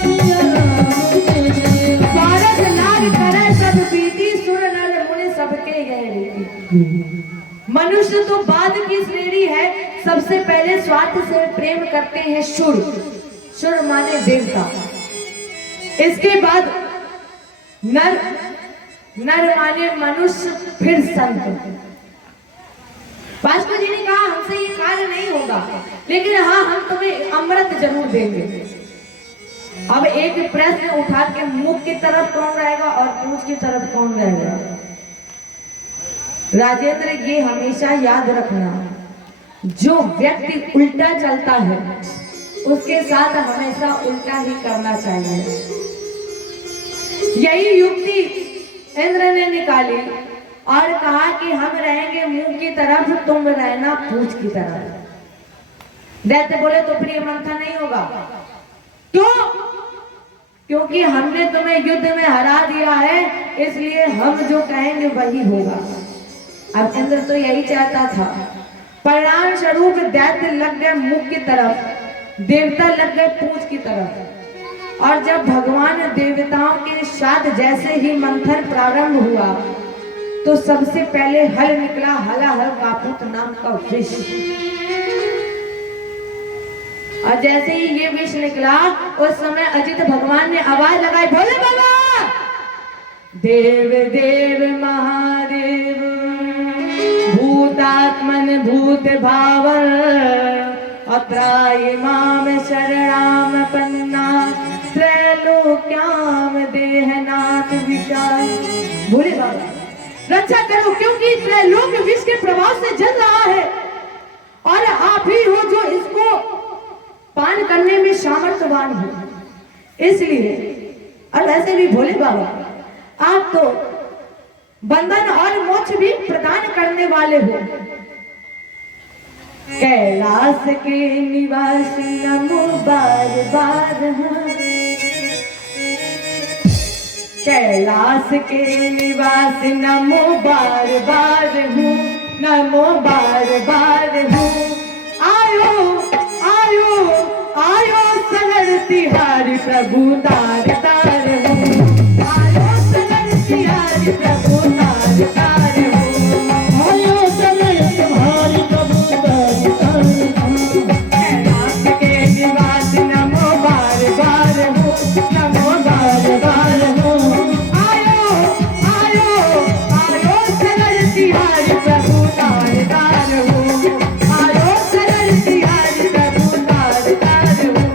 सिया राम जय जय। स्वार्थ लाग करे सब प्रीति, सुर नर मुनि सबके गहरी। मनुष्य तो बाद की श्रेणी है। सबसे पहले स्वार्थ से प्रेम करते हैं सुर। सुर माने देवता। इसके बाद नर। नर माने मनुष्य, फिर संत। वाष्पा जी ने कहा हमसे ये कार्य नहीं होगा, लेकिन हाँ, हम तुम्हें अमृत जरूर देंगे। अब एक प्रश्न उठा के मुख की तरफ कौन रहेगा और पूंछ की तरफ कौन रहेगा? राजेंद्र, ये हमेशा याद रखना, जो व्यक्ति उल्टा चलता है उसके साथ हमेशा उल्टा ही करना चाहिए। यही युक्ति इंद्र ने निकाली और कहा कि हम रहेंगे मुंह की तरफ, तुम रहना पूंछ की तरफ। दैत्य बोले तो फिर ये मंथन नहीं होगा। क्यों? क्योंकि हमने तुम्हें युद्ध में हरा दिया है, इसलिए हम जो कहेंगे वही होगा। अब इंद्र तो यही चाहता था। परिणाम स्वरूप दैत्य लग गए मुख की तरफ, देवता लग गए पूंछ की तरफ। और जब भगवान देवताओं के साथ जैसे ही मंथन प्रारंभ हुआ तो सबसे पहले हल निकला, हलाहल कापूत नाम का विष। और जैसे ही ये विष निकला, उस समय अजित भगवान ने आवाज लगाई, भोले बाबा, देव देव महादेव, भूतात्मन भूत भावन, अत्राय माम शरणाम पन्ना, त्रैलोक्याम देहनाथ विशाल। भोले बाबा रक्षा करो, क्योंकि त्रैलोक विष के प्रभाव से जल रहा है और आप ही हो जो इसको पान करने में सामर्थ्यवान हो। इसलिए, और ऐसे भी भोले बाबा आप तो बंधन और मोक्ष भी प्रदान करने वाले हो। कैलाश के निवासी नमो बार बार, कैलाश के निवासी नमो बार बार हूँ, नमो बार बार हूँ। आयो आयो आयो सगर तिहारी प्रभु तार तार हूँ, आयो सगर तिहारी प्रभु तार तार हूँ। आयो चले तुम्हारी प्रभु तार तार हूँ। कैलाश के निवासी नमो बार बार हूँ, नमो बार बार हूँ। आयो आयो आयो सगर तिहारी प्रभु तार तार हूँ, आयो सगर तिहारी प्रभु तार तार हूँ।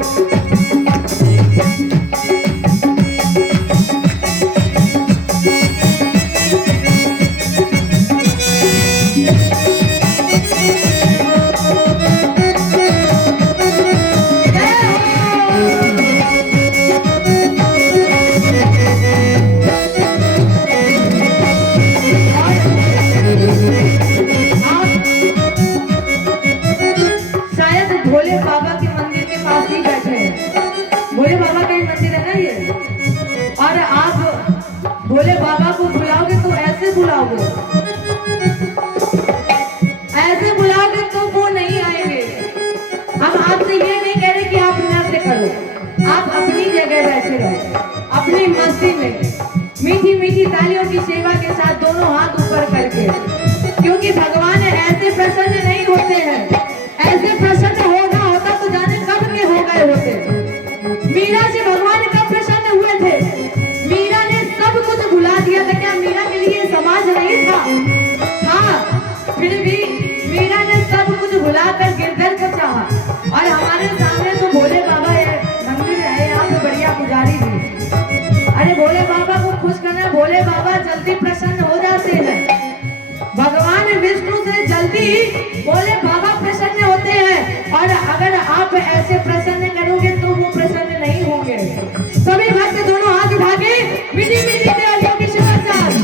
मीठी तालियों की सेवा के साथ दोनों हाथ ऊपर करके, क्योंकि भगवान ऐसे प्रसन्न नहीं होते हैं। ऐसे प्रसन्न होना होता तो जाने कब के हो गए होते। मीरा से भगवान कब प्रसन्न हुए थे? मीरा ने सब कुछ भुला दिया था। क्या मीरा के लिए समाज नहीं था? हाँ, फिर भी मीरा ने सब कुछ भुलाकर गिरधर को चाहा। और हमारे सामने तो भोले बाबा मंदिर है, यहाँ पे बढ़िया पुजारी भी। अरे भोले बाबा को खुश करना, भोले बाबा जल्दी प्रसन्न हो जाते हैं। भगवान विष्णु से जल्दी भोले बाबा प्रसन्न होते हैं। और अगर आप ऐसे प्रसन्न करोगे तो वो प्रसन्न नहीं होंगे। सभी भक्त दोनों हाथ उठा के मीठी मीठी तालियों की सेवा साथ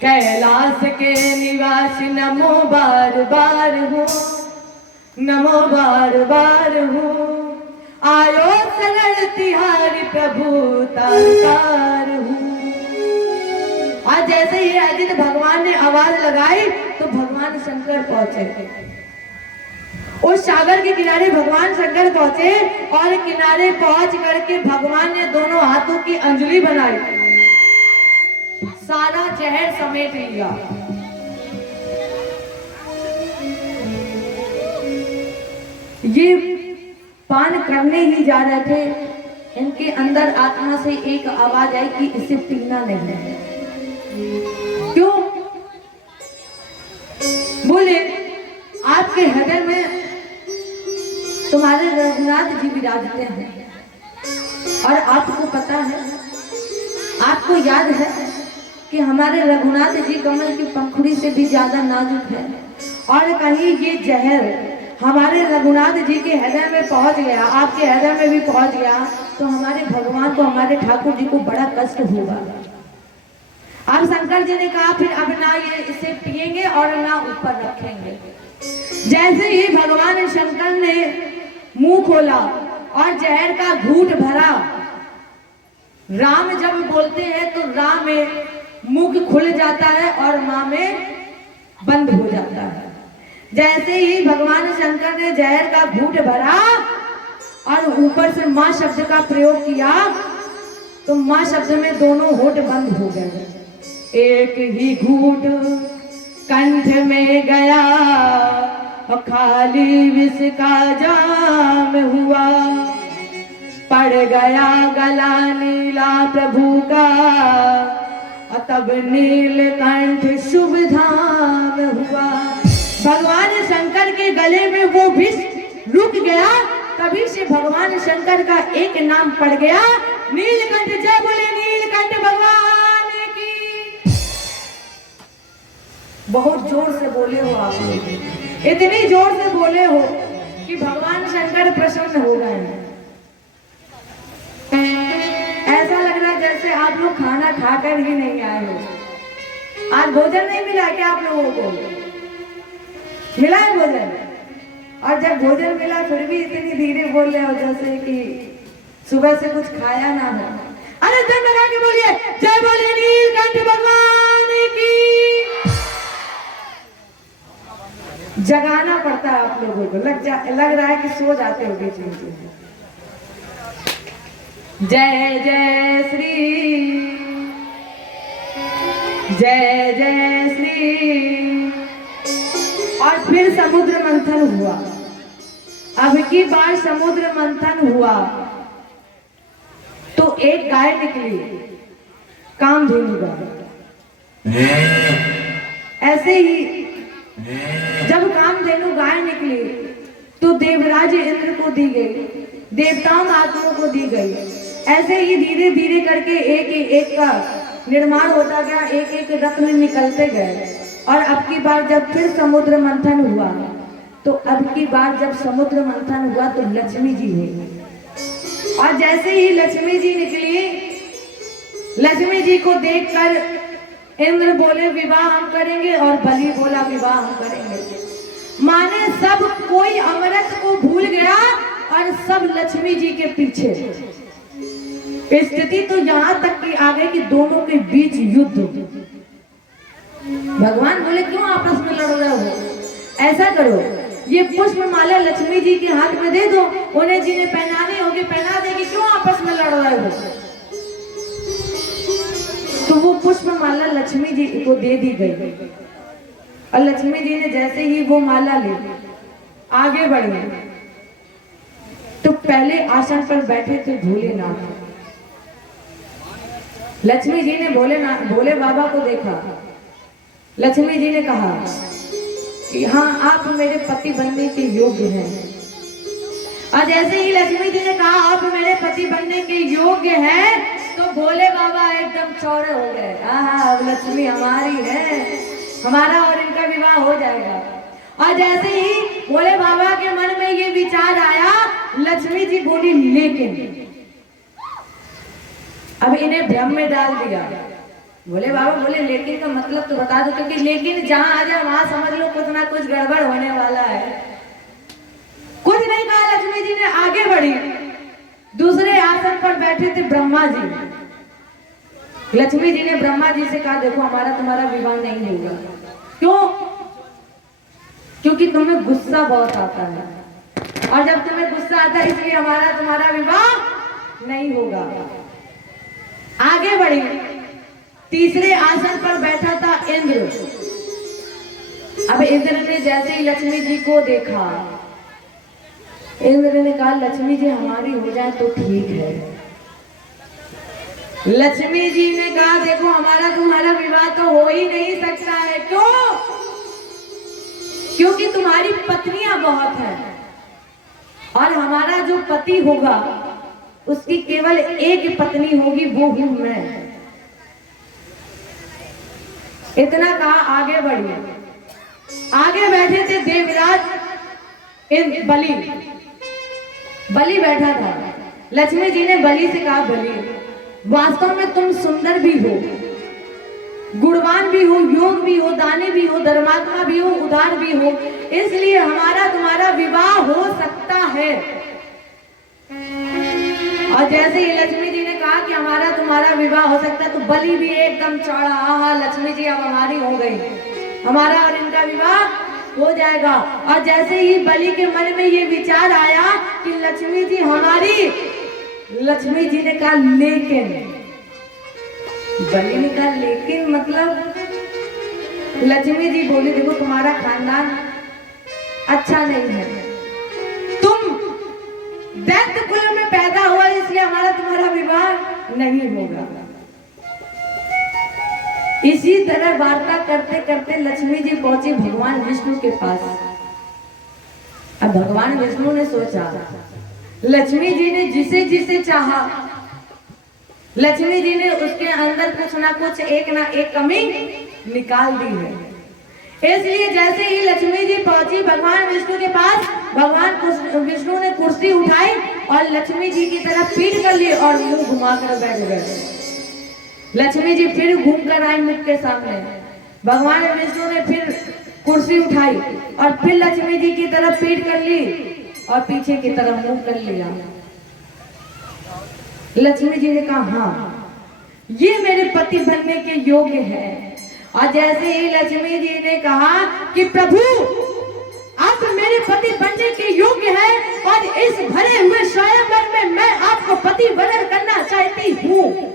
कैलाश के निवासी नमो बार बार हो, नमो बार बार हो। आयो शरण तिहारी प्रभु तार हो। आज जैसे ही अजित भगवान ने आवाज लगाई तो भगवान शंकर पहुंचे। उस सागर के किनारे भगवान शंकर पहुंचे और किनारे पहुंच करके भगवान ने दोनों हाथों की अंजलि बनाई, सारा जहर समेट लिया। ये पान करने ही जा रहे थे, इनके अंदर आत्मा से एक आवाज आई कि इसे पीना नहीं है। क्यों? बोले आपके हृदय में तुम्हारे रघुनाथ जी विराजते हैं और आपको पता है, आपको याद है कि हमारे रघुनाथ जी कमल की पंखुड़ी से भी ज्यादा नाजुक है, और कहीं ये जहर हमारे रघुनाथ जी के हृदय में पहुंच गया, आपके हृदय में भी पहुंच गया, तो हमारे भगवान को, हमारे ठाकुर जी को बड़ा कष्ट होगा। अब शंकर जी ने कहा फिर अब ना ये इसे पिएंगे और ना ऊपर रखेंगे। जैसे ही भगवान शंकर ने मुंह खोला और जहर का घूंट भरा, राम जब बोलते हैं तो राम में मुख खुल जाता है और माँ में बंद हो जाता है। जैसे ही भगवान शंकर ने जहर का घूंट भरा और ऊपर से माँ शब्द का प्रयोग किया, तो माँ शब्द में दोनों होठ बंद हो गए। एक ही घूंट कंठ में गया और खाली विष का जाम हुआ, पड़ गया गला नीला प्रभु का और तब नीलकंठ शुभ धाम हुआ। भगवान शंकर के गले में वो विष रुक गया, तभी से भगवान शंकर का एक नाम पड़ गया, नीलकंठ। जय बोले नीलकंठ भगवान की। बहुत जोर से बोले हो आप लोग, इतनी जोर से बोले हो कि भगवान शंकर प्रसन्न हो गए। ऐसा लग रहा है जैसे आप लोग खाना खाकर ही नहीं आए हो। आज भोजन नहीं मिला क्या आप लोगों को? मिला है भोजन? और जब भोजन मिला फिर भी इतनी धीरे बोल रहे हो जैसे कि सुबह से कुछ खाया ना हो। अरे दम लगा के बोलिए, जय बोले नीलकंठ भगवान की। जगाना पड़ता है आप लोगों को, लग रहा है कि सो जाते हो बीच में। जय जय श्री, जय जय श्री। और फिर समुद्र मंथन हुआ। अब की बार समुद्र मंथन हुआ तो एक गाय निकली, कामधेनु गाय। ऐसे ही जब कामधेनु गाय निकली तो देवराज इंद्र को दी गई, देवताओं महात्माओं को दी गई। ऐसे ही धीरे धीरे करके एक एक का निर्माण होता गया, एक एक रत्न निकलते गए। और अब की बार जब फिर समुद्र मंथन हुआ तो अब की बार जब समुद्र मंथन हुआ तो लक्ष्मी जी हुई। और जैसे ही लक्ष्मी जी निकली, लक्ष्मी जी को देखकर इंद्र बोले विवाह हम करेंगे, और बलि बोला विवाह हम करेंगे। माने सब कोई अमृत को भूल गया और सब लक्ष्मी जी के पीछे। स्थिति तो यहां तक की आ गई कि दोनों के बीच युद्ध। भगवान बोले क्यों आपस में लड़ रहे हो? ऐसा करो, ये पुष्प माला लक्ष्मी जी के हाथ में दे दो, उन्हें जिन्हें पहनाने होगी पहना देगी, क्यों आपस में लड़ रहे हो? तो वो पुष्प माला लक्ष्मी जी को दे दी गई। और लक्ष्मी जी ने जैसे ही वो माला ली, आगे बढ़े तो पहले आसन पर बैठे थे भोलेनाथ। लक्ष्मी जी ने भोले बाबा को देखा। लक्ष्मी जी ने कहा कि हाँ आप मेरे पति बनने के योग्य हैं। और जैसे ही लक्ष्मी जी ने कहा आप मेरे पति बनने के योग्य हैं, तो भोले बाबा एकदम चौड़े हो गए। अब लक्ष्मी हमारी है, हमारा और इनका विवाह हो जाएगा। और जैसे ही भोले बाबा के मन में ये विचार आया, लक्ष्मी जी बोली लेकिन, अब इन्हें भ्रम में डाल दिया। भोले बाबा बोले लेकिन का मतलब तो बता दो, क्योंकि लेकिन जहां आ जाए वहां समझ लो कुछ ना कुछ गड़बड़ होने वाला है। कुछ नहीं कहा, लक्ष्मी जी ने आगे बढ़ी। दूसरे आसन पर बैठे थे ब्रह्मा जी। लक्ष्मी जी ने ब्रह्मा जी से कहा देखो हमारा तुम्हारा विवाह नहीं होगा। क्यों? क्योंकि तुम्हें गुस्सा बहुत आता है, और जब तुम्हें गुस्सा आता है इसलिए हमारा तुम्हारा विवाह नहीं होगा। आगे बढ़ी। तीसरे आसन पर बैठा था इंद्र। अब इंद्र ने जैसे ही लक्ष्मी जी को देखा, इंद्र ने कहा लक्ष्मी जी हमारी हो जाए तो ठीक है। लक्ष्मी जी ने कहा देखो हमारा तुम्हारा विवाह तो हो ही नहीं सकता है। क्यों? क्योंकि तुम्हारी पत्नियां बहुत हैं और हमारा जो पति होगा उसकी केवल एक पत्नी होगी, वो हूं मैं। इतना कहा, आगे बढ़िए। आगे बैठे थे देवराज इन बलि बैठा था। लक्ष्मी जी ने बलि से कहा, बलि वास्तव में तुम सुंदर भी हो, गुणवान भी हो, योग भी हो, दानी भी हो, धर्मात्मा भी हो, उदार भी हो, इसलिए हमारा तुम्हारा विवाह हो सकता है। और जैसे ही लक्ष्मी जी ने कहा कि हमारा तुम्हारा विवाह हो सकता है, तो बलि भी एकदम चढ़ा, हाँ लक्ष्मी जी अब हमारी हो गई, हमारा और इनका विवाह हो जाएगा। और जैसे ही बलि के मन में ये विचार आया कि लक्ष्मी जी हमारी, लक्ष्मी जी ने कहा लेकिन, बलि ने कहा लेकिन मतलब, लक्ष्मी जी बोली देखो तुम्हारा खानदान अच्छा नहीं है, तुम दैत्य कुल में पैदा हुआ, इसलिए हमारा तुम्हारा विवाह नहीं होगा। इसी तरह वार्ता करते करते लक्ष्मी जी पहुंची भगवान विष्णु के पास। अब भगवान विष्णु ने सोचा, लक्ष्मी जी ने जिसे जिसे चाहा, लक्ष्मी जी ने उसके अंदर कुछ ना कुछ एक ना एक कमी निकाल दी है। इसलिए जैसे ही लक्ष्मी जी पहुंची भगवान विष्णु के पास, भगवान विष्णु ने कुर्सी उठाई और लक्ष्मी जी की तरफ पीठ कर ली और मुंह घुमाकर बैठ गए। लक्ष्मी जी फिर घूमकर आई मुख के सामने। भगवान विष्णु ने फिर कुर्सी उठाई और फिर लक्ष्मी जी की तरफ पीठ कर ली और पीछे की तरफ मुंह कर लिया। लक्ष्मी जी ने कहा, हाँ ये मेरे पति बनने के योग्य है। और जैसे ही लक्ष्मी जी ने कहा कि प्रभु आप मेरे पति बनने के योग्य हैं और इस भरे हुए स्वयंवर में मैं आपको पति वरण करना चाहती हूँ।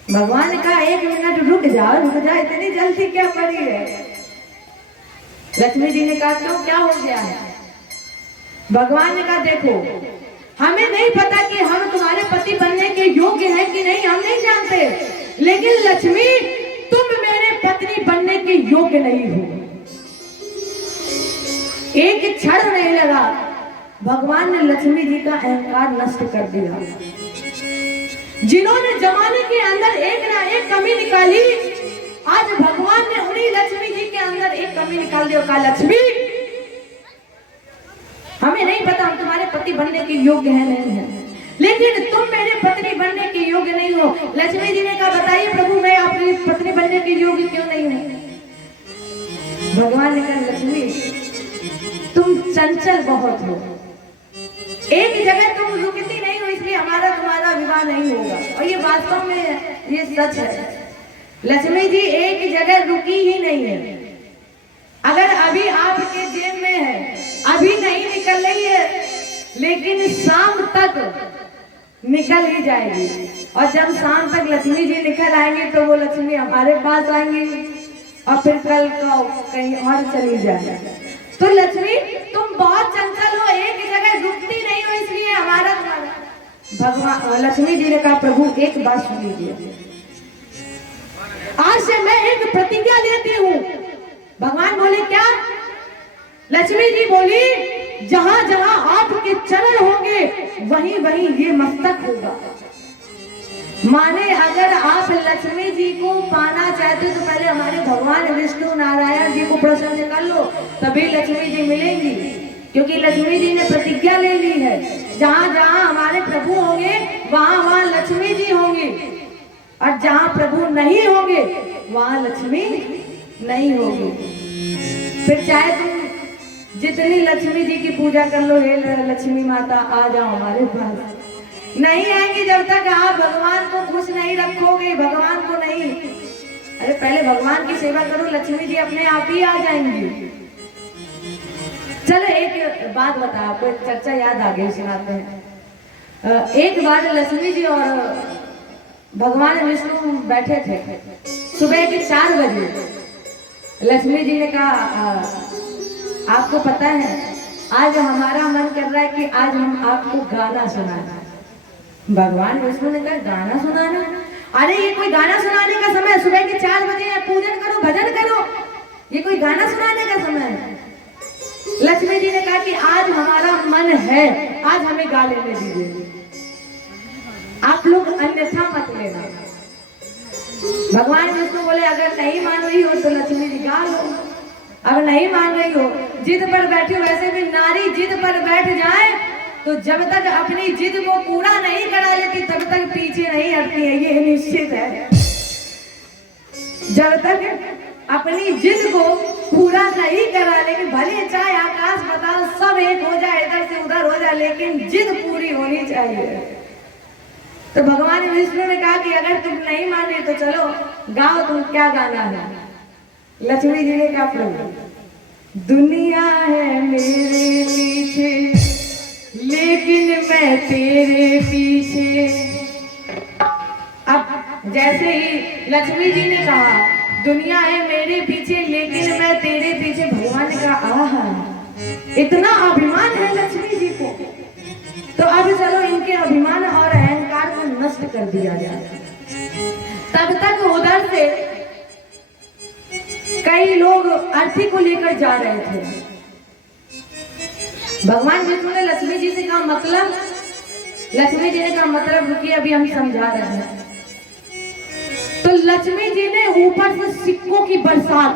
भगवान ने कहा, एक मिनट रुक जाओ, इतनी जल्दी क्या पड़ी है? लक्ष्मी जी ने कहा, क्यों, क्या हो गया है? भगवान ने कहा, देखो हमें नहीं पता कि हम तुम्हारे पति बनने के योग्य हैं कि नहीं, हम नहीं जानते, लेकिन लक्ष्मी तुम मेरे पत्नी बनने के योग्य नहीं हो। एक क्षण नहीं लगा, भगवान ने लक्ष्मी जी का अहंकार नष्ट कर दिया। जिन्होंने जमाने के अंदर एक ना एक कमी निकाली, आज भगवान ने उन्हीं लक्ष्मी जी के अंदर एक कमी निकाल दी और कहा, लक्ष्मी हमें नहीं पता हम तुम्हारे पति बनने के योग्य हैं नहीं है, लेकिन तुम मेरे पत्नी बनने के योग्य नहीं हो। लक्ष्मी जी ने कहा, बताइए प्रभु मैं आपकी पत्नी बनने के योग्य क्यों नहीं हूँ? भगवान ने कहा, लक्ष्मी तुम चंचल बहुत हो, एक जगह तुम रुकती नहीं हो, इसलिए हमारा तुम्हारा विवाह नहीं होगा। और ये वास्तव में ये सच है, लक्ष्मी जी एक जगह रुकी ही नहीं है। अगर अभी आपके जेब में है, अभी नहीं निकल रही है, लेकिन शाम तक निकल ही जाएगी। और जब शाम तक लक्ष्मी जी निकल आएंगी तो वो लक्ष्मी हमारे पास आएंगी और फिर कल को कहीं और चली जाएगी। तो लक्ष्मी तुम बहुत चंचल हो, एक जगह रुकती नहीं हो, इसलिए हमारा भगवान लक्ष्मी जी ने कहा, प्रभु एक बात सुन लीजिए, आज से मैं एक प्रतिज्ञा लेती हूँ। भगवान बोले, क्या? लक्ष्मी जी बोली, जहां जहां आपके चरण होंगे वहीं वहीं ये मस्तक होगा। माने अगर आप लक्ष्मी जी को पाना चाहते तो पहले हमारे भगवान विष्णु नारायण जी को प्रसन्न कर लो, तभी लक्ष्मी जी मिलेंगी। क्योंकि लक्ष्मी जी ने प्रतिज्ञा ले ली है, जहां जहां हमारे प्रभु होंगे वहां वहां लक्ष्मी जी होंगी, और जहां प्रभु नहीं होंगे वहां लक्ष्मी नहीं होगी। फिर चाहे तुम जितनी लक्ष्मी जी की पूजा कर लो, हे लक्ष्मी माता आ जाओ हमारे पास, नहीं आएंगी जब तक आप भगवान को खुश नहीं रखोगे, भगवान को नहीं। अरे पहले भगवान की सेवा करो, लक्ष्मी जी अपने आप ही आ जाएंगी। चलो एक बात बताओ, आपको एक चर्चा याद आ गई, सुनाते हैं। एक बार लक्ष्मी जी और भगवान विष्णु बैठे थे, सुबह के 4 बजे। लक्ष्मी जी ने कहा, आपको पता है आज हमारा मन कर रहा है कि आज हम आपको गाना सुनाना। भगवान विष्णु ने कहा, गाना सुनाना? अरे ये कोई गाना सुनाने का समय? सुबह के 4 बजे है, पूजन करो, भजन करो। ये कोई गाना सुनाने का समय है? लक्ष्मी जी ने कहा कि आज हमारा मन है, आज हमें गा लेने दीजिए, आप लोग अन्यथा मत लेना। भगवान विष्णु बोले अगर नहीं मान रही हो तो लक्ष्मी जी गा लो, अगर नहीं मान रही हो, जिद पर बैठी हो। वैसे भी नारी जिद पर बैठ जाए तो जब तक अपनी जिद को पूरा नहीं करा लेती तब तक पीछे नहीं हटती है, ये निश्चित है। जब तक अपनी जिद को पूरा नहीं करा, लेकिन भले चाहे आकाश पाताल सब एक हो जाए, इधर से उधर हो जाए, लेकिन जिद पूरी होनी चाहिए। तो भगवान विष्णु ने कहा कि अगर तुम नहीं माने तो चलो गाओ, तुम क्या गाना है? लक्ष्मी जी ने कहा प्रभु दुनिया है मेरे पीछे लेकिन मैं तेरे पीछे। अब जैसे ही लक्ष्मी जी ने कहा दुनिया है मेरे पीछे लेकिन मैं तेरे पीछे, भगवान ने कहा आहा इतना अभिमान है लक्ष्मी जी को, तो अब चलो इनके अभिमान और अहंकार को नष्ट कर दिया जाए। तब तक उधर से कई लोग अर्थी को लेकर जा रहे थे। भगवान विष्णु ने लक्ष्मी जी से कहा मतलब, लक्ष्मी जी ने कहा मतलब रुकिए अभी हम समझा रहे हैं। तो लक्ष्मी जी ने ऊपर से सिक्कों की बरसात,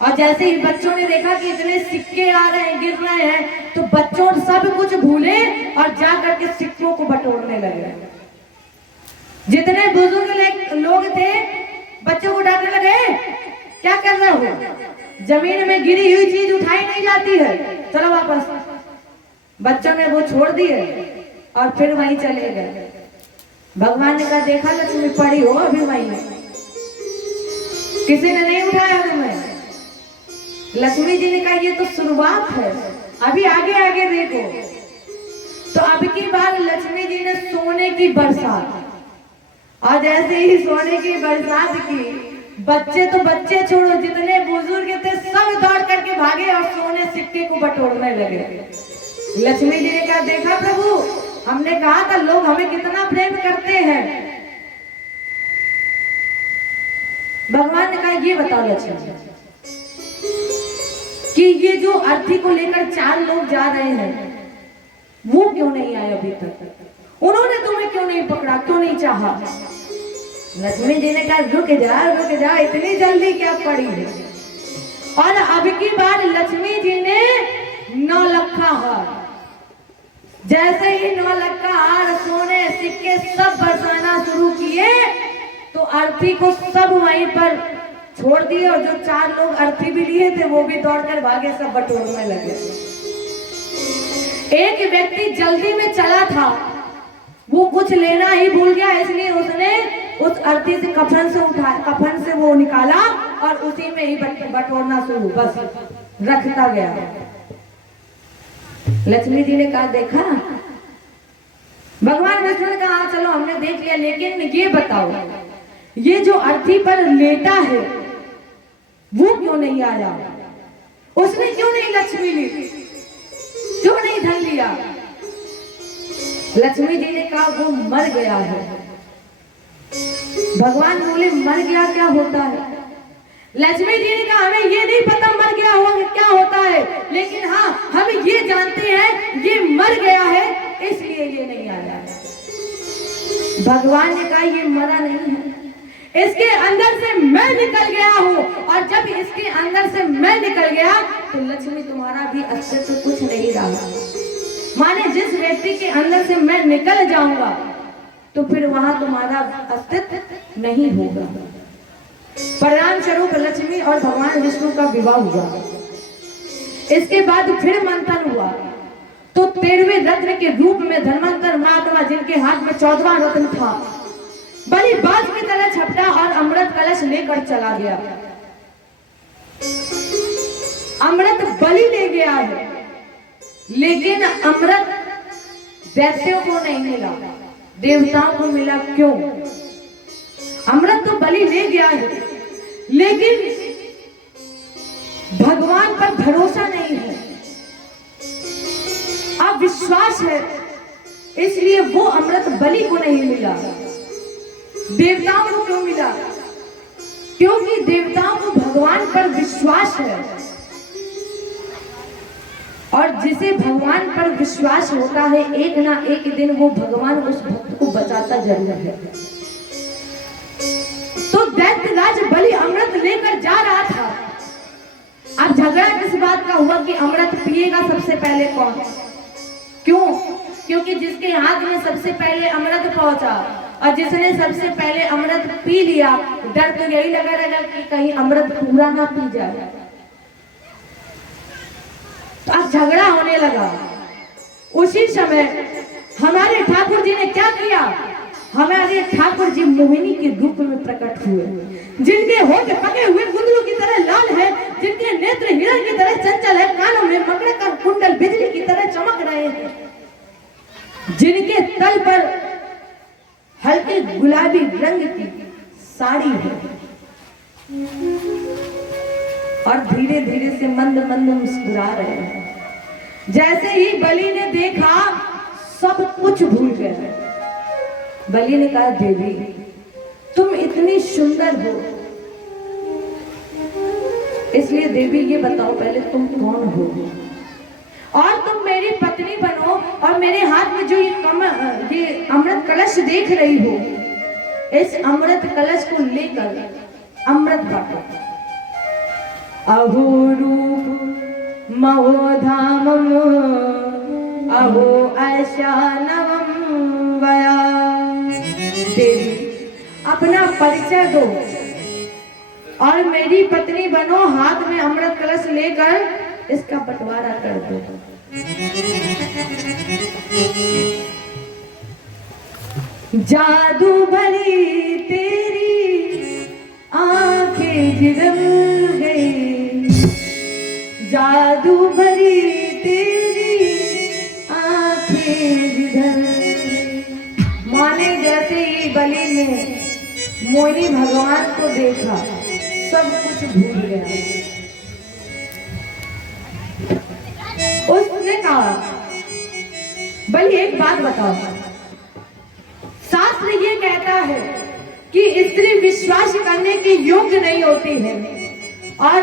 और जैसे ही बच्चों ने देखा कि इतने सिक्के आ रहे हैं, गिर रहे हैं, तो बच्चों सब कुछ भूले और जा करके सिक्कों को बटोरने लगे। जितने बुजुर्ग लोग थे बच्चों को डांटने लगे, क्या कर रहे हो, जमीन में गिरी हुई चीज उठाई नहीं जाती है, चलो वापस। बच्चों ने वो छोड़ दिए और फिर वहीं चले गए। भगवान ने कहा देखा लक्ष्मी पड़ी हो अभी वहीं, किसी ने नहीं उठाया तुम्हें। लक्ष्मी जी ने कहा ये तो शुरुआत है, अभी आगे आगे देखो। तो अब की बार लक्ष्मी जी ने सोने की बरसात, और जैसे ही सोने की बरसात की, बच्चे तो बच्चे छोड़ो, जितने बुजुर्ग थे सब दौड़ करके भागे और सोने सिक्के को बटोरने लगे। लक्ष्मी जी ने कहा देखा प्रभु, हमने कहा था लोग हमें कितना प्रेम करते हैं। भगवान ने कहा ये बताओ लक्ष्मी कि ये जो अर्थी को लेकर 4 लोग जा रहे हैं वो क्यों नहीं आए अभी तक, उन्होंने तुम्हें क्यों नहीं पकड़ा, क्यों नहीं चाहा? लक्ष्मी जी ने कहा रुक जा, इतनी जल्दी क्या पड़ी है। और अब की बार लक्ष्मी जी ने 9 लखा हार, जैसे ही 9 लखा हार सोने सिक्के सब बरसाना शुरू किए तो अर्थी को सब वहीं पर छोड़ दिए, और जो 4 लोग अर्थी भी लिए थे वो भी दौड़कर भागे, सब बटोरने लगे। एक व्यक्ति जल्दी में चला था, वो कुछ लेना ही भूल गया, इसलिए उसने उस अर्थी से कफन से उठाया, कफन से वो निकाला और उसी में ही बटोरना शुरू, बस रखता गया। लक्ष्मी जी ने कहा देखा, भगवान विष्णु ने कहा चलो हमने देख लिया, लेकिन ये बताओ ये जो अर्थी पर लेटा है वो क्यों नहीं आया, उसने क्यों नहीं लक्ष्मी ली, क्यों नहीं धन लिया? लक्ष्मी जी ने कहा वो मर गया है। भगवान बोले मर गया क्या होता है? लक्ष्मी जी ने कहा हमें ये नहीं पता मर गया होगा क्या होता है, लेकिन हाँ हम ये जानते हैं ये मर गया है इसलिए ये नहीं आया। भगवान ने कहा ये मरा नहीं है, इसके अंदर से मैं निकल गया हूँ, और जब इसके अंदर से मैं निकल गया तो लक्ष्मी तुम्हारा भी अस्तित्व कुछ नहीं रहा। माने जिस व्यक्ति के अंदर से मैं निकल जाऊंगा तो फिर वहां तुम्हारा अस्तित्व नहीं होगा। परिणाम स्वरूप लक्ष्मी और भगवान विष्णु का विवाह हुआ। इसके बाद फिर मंथन हुआ तो 13वें रत्न के रूप में धन्वंतर महात्मा, जिनके हाथ में 14वां रत्न था, बलि बाज की तरह छपटा और अमृत कलश लेकर चला गया। अमृत बलि ले गया है, लेकिन अमृत दैत्यों को नहीं मिला, देवताओं को मिला। क्यों? अमृत तो बलि ले गया है, लेकिन भगवान पर भरोसा नहीं है, अविश्वास है, इसलिए वो अमृत बलि को नहीं मिला। देवताओं को क्यों मिला? क्योंकि देवताओं को भगवान पर विश्वास है और जिसे भगवान पर विश्वास होता है एक ना एक दिन वो भगवान उस भक्त को बचाता जरूर है। तो दैत्यराज बलि अमृत लेकर जा रहा था। अब झगड़ा किस बात का हुआ कि अमृत पिएगा सबसे पहले कौन? क्यों? क्योंकि जिसके हाथ में सबसे पहले अमृत पहुंचा और जिसने सबसे पहले अमृत पी लिया, डर तो यही लगा रहेगा कि कहीं अमृत पूरा ना पी जाए। तो अब झगड़ा होने लगा। उसी समय हमारे ठाकुर जी ने क्या किया? हमारे ठाकुर जी मोहिनी के रूप में प्रकट हुए, जिनके होठ पके हुए गुंदरू की तरह लाल है, जिनके नेत्र हिरण की तरह चंचल है, कानों में मकड़े का कुंडल बिजली की तरह चमक रहे हैं, जिनके तल पर हल्के गुलाबी रंग की साड़ी है और धीरे धीरे से मंद मंद मुस्कुरा रहे हैं। जैसे ही बलि ने देखा सब कुछ भूल गए। बलि ने कहा, देवी तुम इतनी सुंदर हो, इसलिए देवी ये बताओ पहले तुम कौन हो और तुम मेरी पत्नी बनो और मेरे हाथ में जो ये अमृत कलश देख रही हो, इस अमृत कलश को लेकर अमृत बांटो। अहो रूप महोधामम अहो ऐशानवम वया। देवी अपना परिचय दो और मेरी पत्नी बनो, हाथ में अमृत कलश लेकर इसका बंटवारा कर दो। जादू भरी तेरी आंखें जिगल गई, जादू भरी तेरी आंखें जिगल। माने जैसे ही बलि ने मोहिनी भगवान को देखा सब कुछ भूल गया। उसने कहा, बलि एक बात बताओ, शास्त्र ये कहता है कि स्त्री विश्वास करने के योग्य नहीं होती है और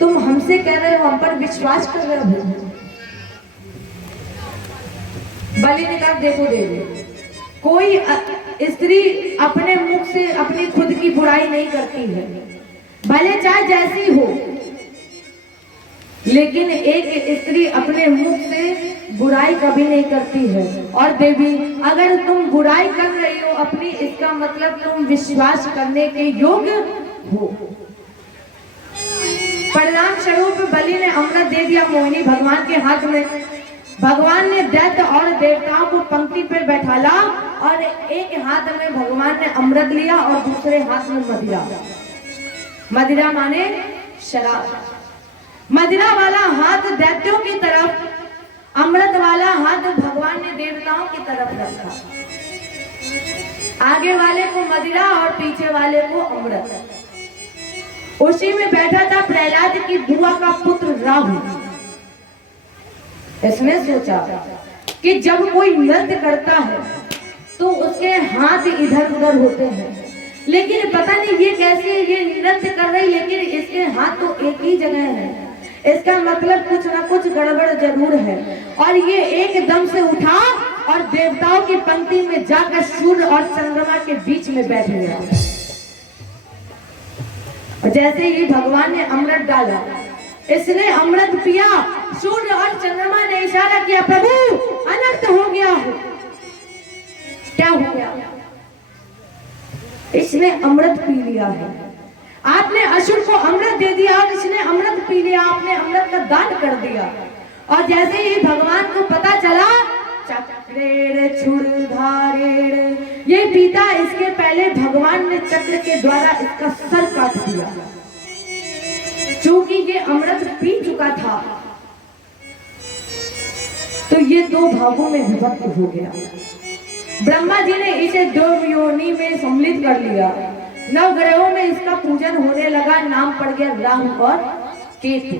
तुम हमसे कह रहे हो हम पर विश्वास कर रहे हो। बलि ने कहा, देखो देवी, कोई स्त्री अपने मुख से अपनी खुद की बुराई नहीं करती है, भले चाहे जैसी हो, लेकिन एक स्त्री अपने मुख से बुराई कभी नहीं करती है। और देवी अगर तुम बुराई कर रही हो अपनी, इसका मतलब तुम विश्वास करने के योग्य हो। परिणाम स्वरूप बलि ने अमृत दे दिया मोहिनी भगवान के हाथ में। भगवान ने दैत्य और देवताओं को पंक्ति पर बैठाला और एक हाथ में भगवान ने अमृत लिया और दूसरे हाथ में मदिरा। मदिरा माने शराब। मदिरा वाला हाथ दैत्यों की तरफ, अमृत वाला हाथ भगवान ने देवताओं की तरफ रखा। आगे वाले को मदिरा और पीछे वाले को अमृत। उसी में बैठा था प्रहलाद की बुआ का पुत्र राहु। इसने सोचा कि जब कोई नृत्य करता है तो उसके हाथ इधर उधर होते हैं, लेकिन पता नहीं ये कैसे ये नृत्य कर रही, लेकिन इसके हाथ तो एक ही जगह है। इसका मतलब कुछ ना कुछ गड़बड़ जरूर है। और ये एकदम से उठा और देवताओं की पंक्ति में जाकर सूर्य और चंद्रमा के बीच में बैठ गया। जैसे ही भगवान ने अमृत डाला, इसने अमृत पिया, सूर्य और चंद्रमा ने इशारा किया, प्रभु अनर्थ हो गया है। क्या हो गया? इसने अमृत पी लिया है। आपने असुर को अमृत दे दिया और इसने अमृत पी लिया, आपने अमृत का दान कर दिया। और जैसे ही भगवान को पता चला, चक्रेण क्षुरधारेण, ये पीता, इसके पहले भगवान ने चक्र के द्वारा इसका सर काट दिया। चूंकि ये अमृत पी चुका था तो ये दो भागों में विभक्त हो गया। ब्रह्मा जी ने इसे दो योनि में सम्मिलित कर लिया। नवग्रहों में इसका पूजन होने लगा, नाम पड़ गया राहु और केतु।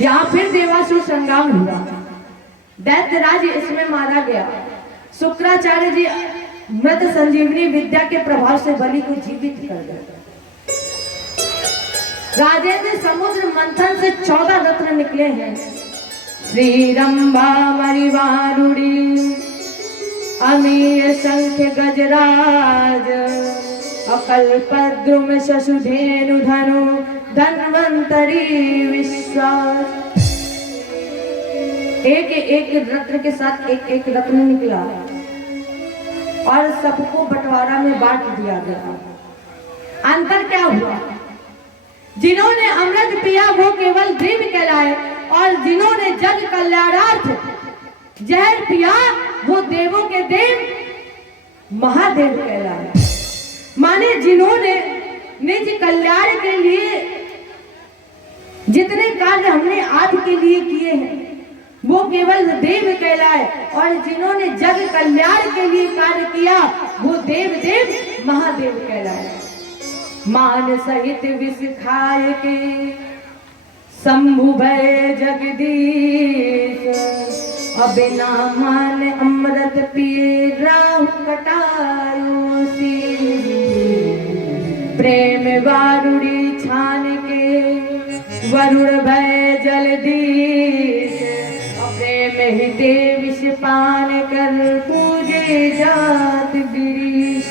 यहाँ फिर देवासुर संग्राम हुआ, दैत्यराज इसमें मारा गया। शुक्राचार्य जी मृत संजीवनी विद्या के प्रभाव से बलि को जीवित कर दिया। राजेंद्र समुद्र मंथन से 14 रत्न निकले हैं। श्री रंभा मरिवारुड़ी अमीय शंख गजराज अकल्पद्रुम शशुधेनु धनु धन्वंतरी विश्वास। एक एक रत्न के साथ एक एक रत्न निकला और सबको बंटवारा में बांट दिया गया। अंतर क्या हुआ? जिन्होंने अमृत पिया वो केवल देव कहलाए और जिन्होंने जग कल्याणार्थ जहर पिया वो देवों के देव महादेव कहलाए। माने जिन्होंने निज कल्याण के लिए जितने कार्य हमने आज के लिए किए हैं वो केवल देव कहलाए और जिन्होंने जग कल्याण के लिए कार्य किया वो देव देव महादेव कहलाए। मान सहित विष खाए के शंभु भय जगदीश अबिना मान अमृत पिए राहु कटायो सी। प्रेम वारुड़ी छान के वरुण भय जलदीश प्रेम ही देविश पान कर पूजे जात गिरीश।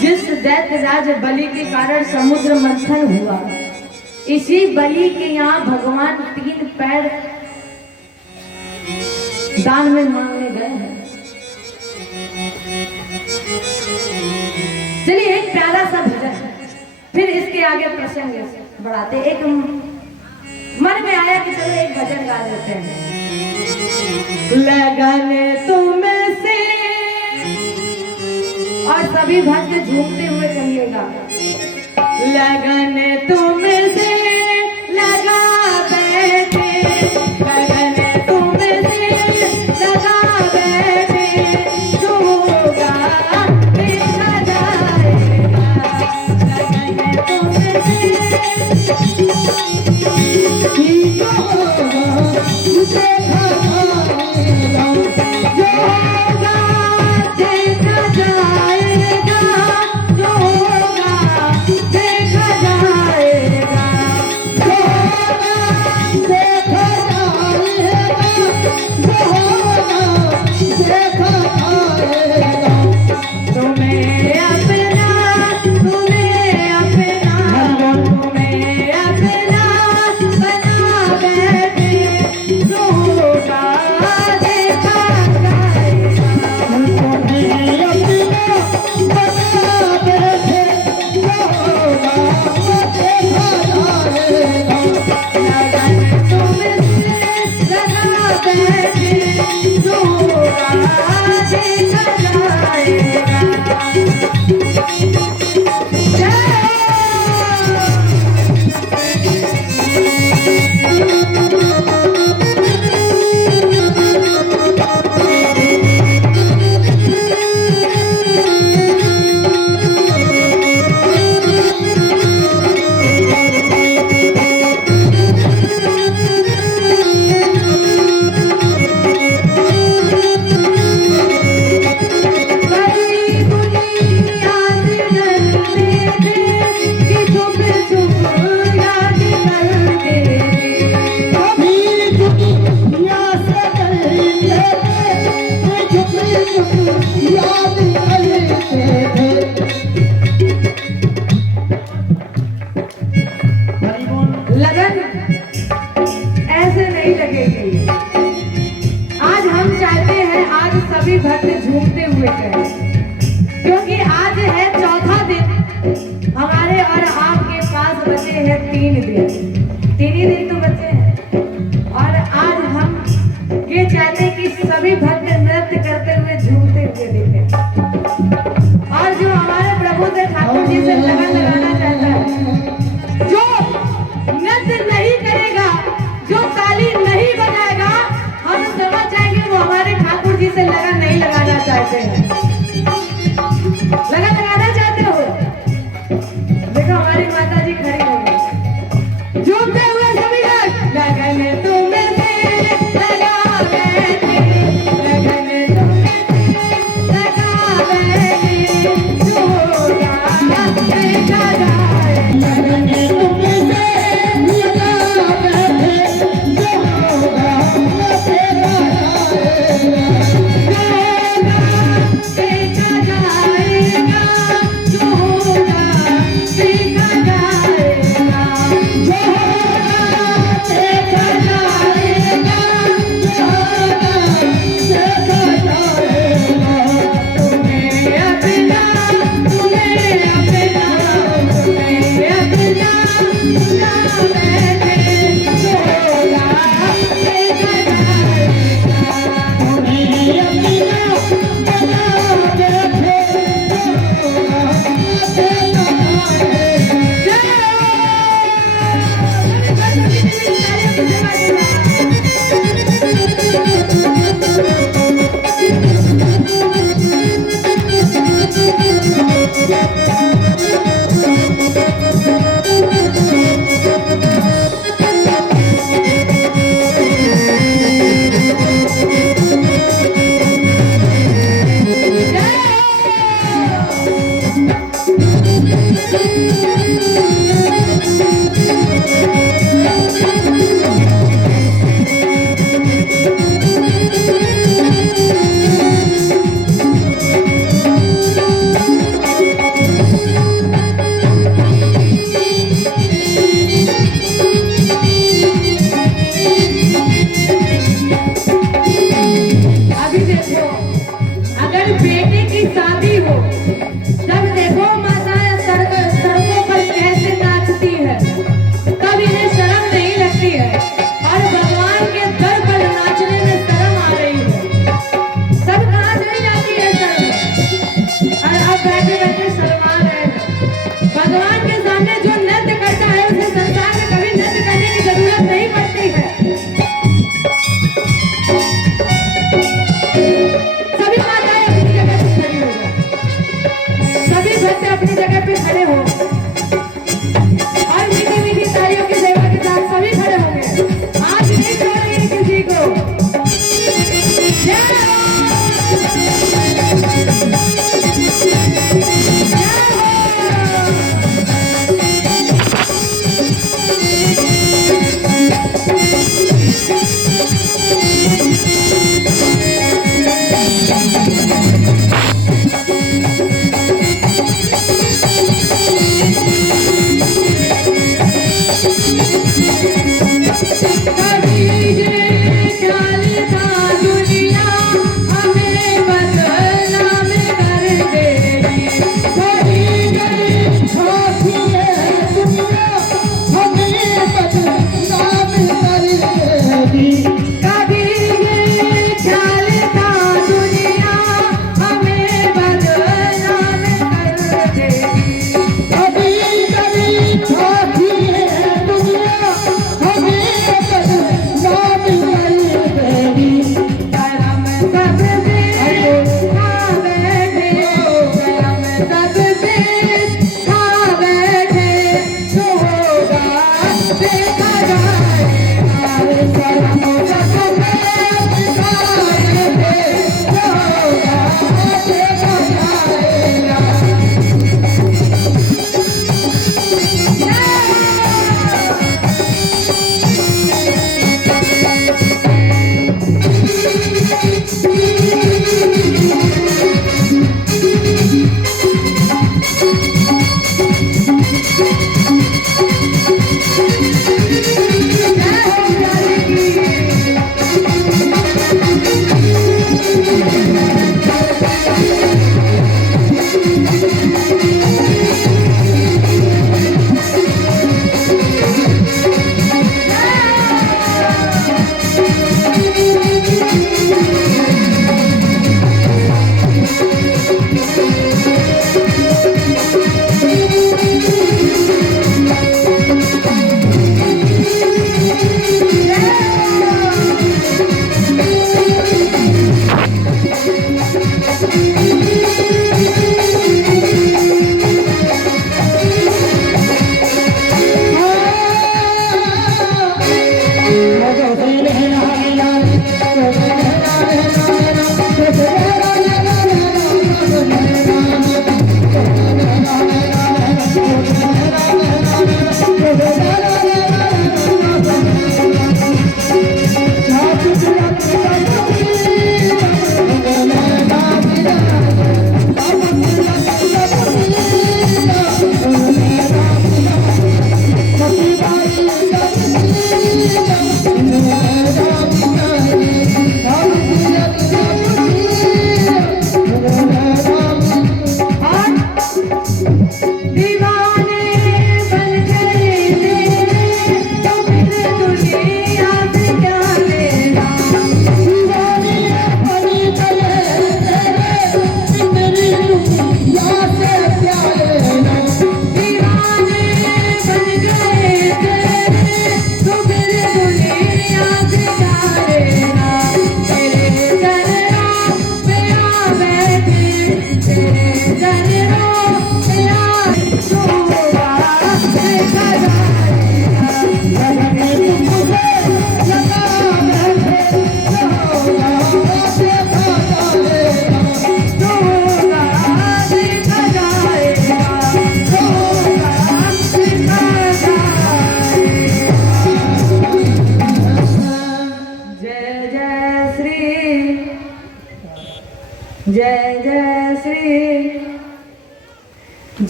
जिस दैत्य राज बलि के कारण समुद्र मंथन हुआ इसी बलि के यहाँ भगवान 3 पैर दान में मांगने गए हैं। चलिए एक प्यारा सा भजन फिर इसके आगे प्रसंग बढ़ाते। एक मन में आया कि चलो एक भजन गा देते हैं। लगन तुम से और सभी भक्त झूमते हुए कहिएगा। लगन तुम से लगा बैठे लगन तुम से लगा बैठे जो होगा देखा जाएगा। लगन तुम सभी भक्त झूमते हुए गए क्योंकि आज है चौथा दिन हमारे और आपके पास बचे हैं 3 दिन ही दिन तो बचे हैं और आज हम ये चाहते हैं कि सभी भक्त नृत्य करते हुए झूमते हुए दिखें और जो हमारे प्रभु से ठाकुर जी से लगन लगाना चाहता है जो नृत्य नहीं करेगा जो ताली नहीं बजाएगा हम समझ जाएंगे वो हमारे ठाकुर जी से लगन नहीं लगाना चाहते हैं। लगन लगाना चाहते हो? देखो हमारी माता जी खड़ी हो गई झूमते हुए सभी लोग लगन तुम्हें से लगा बैठे लगन तुम्हें से लगा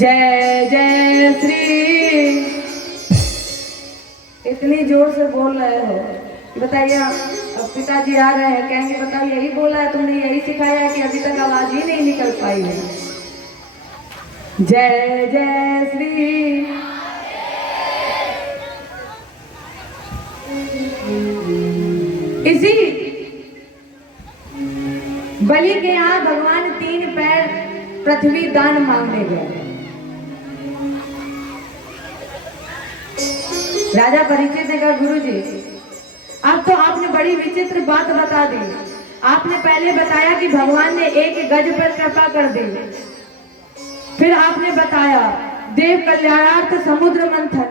जय जय श्री। इतनी जोर से बोल रहे हो, बताइए। अब पिताजी आ रहे हैं, कहेंगे बताओ यही बोला है तुमने, यही सिखाया है कि अभी तक आवाज ही नहीं निकल पाई है। जय जय श्री। इसी बलि के यहाँ भगवान 3 पैर पृथ्वी दान मांगने गए। राजा परीक्षित ने कहा गुरुजी, अब तो आपने बड़ी विचित्र बात बता दी। आपने पहले बताया कि भगवान ने 1 गज पर कृपा कर दी, फिर आपने बताया देव कल्याणार्थ समुद्र मंथन,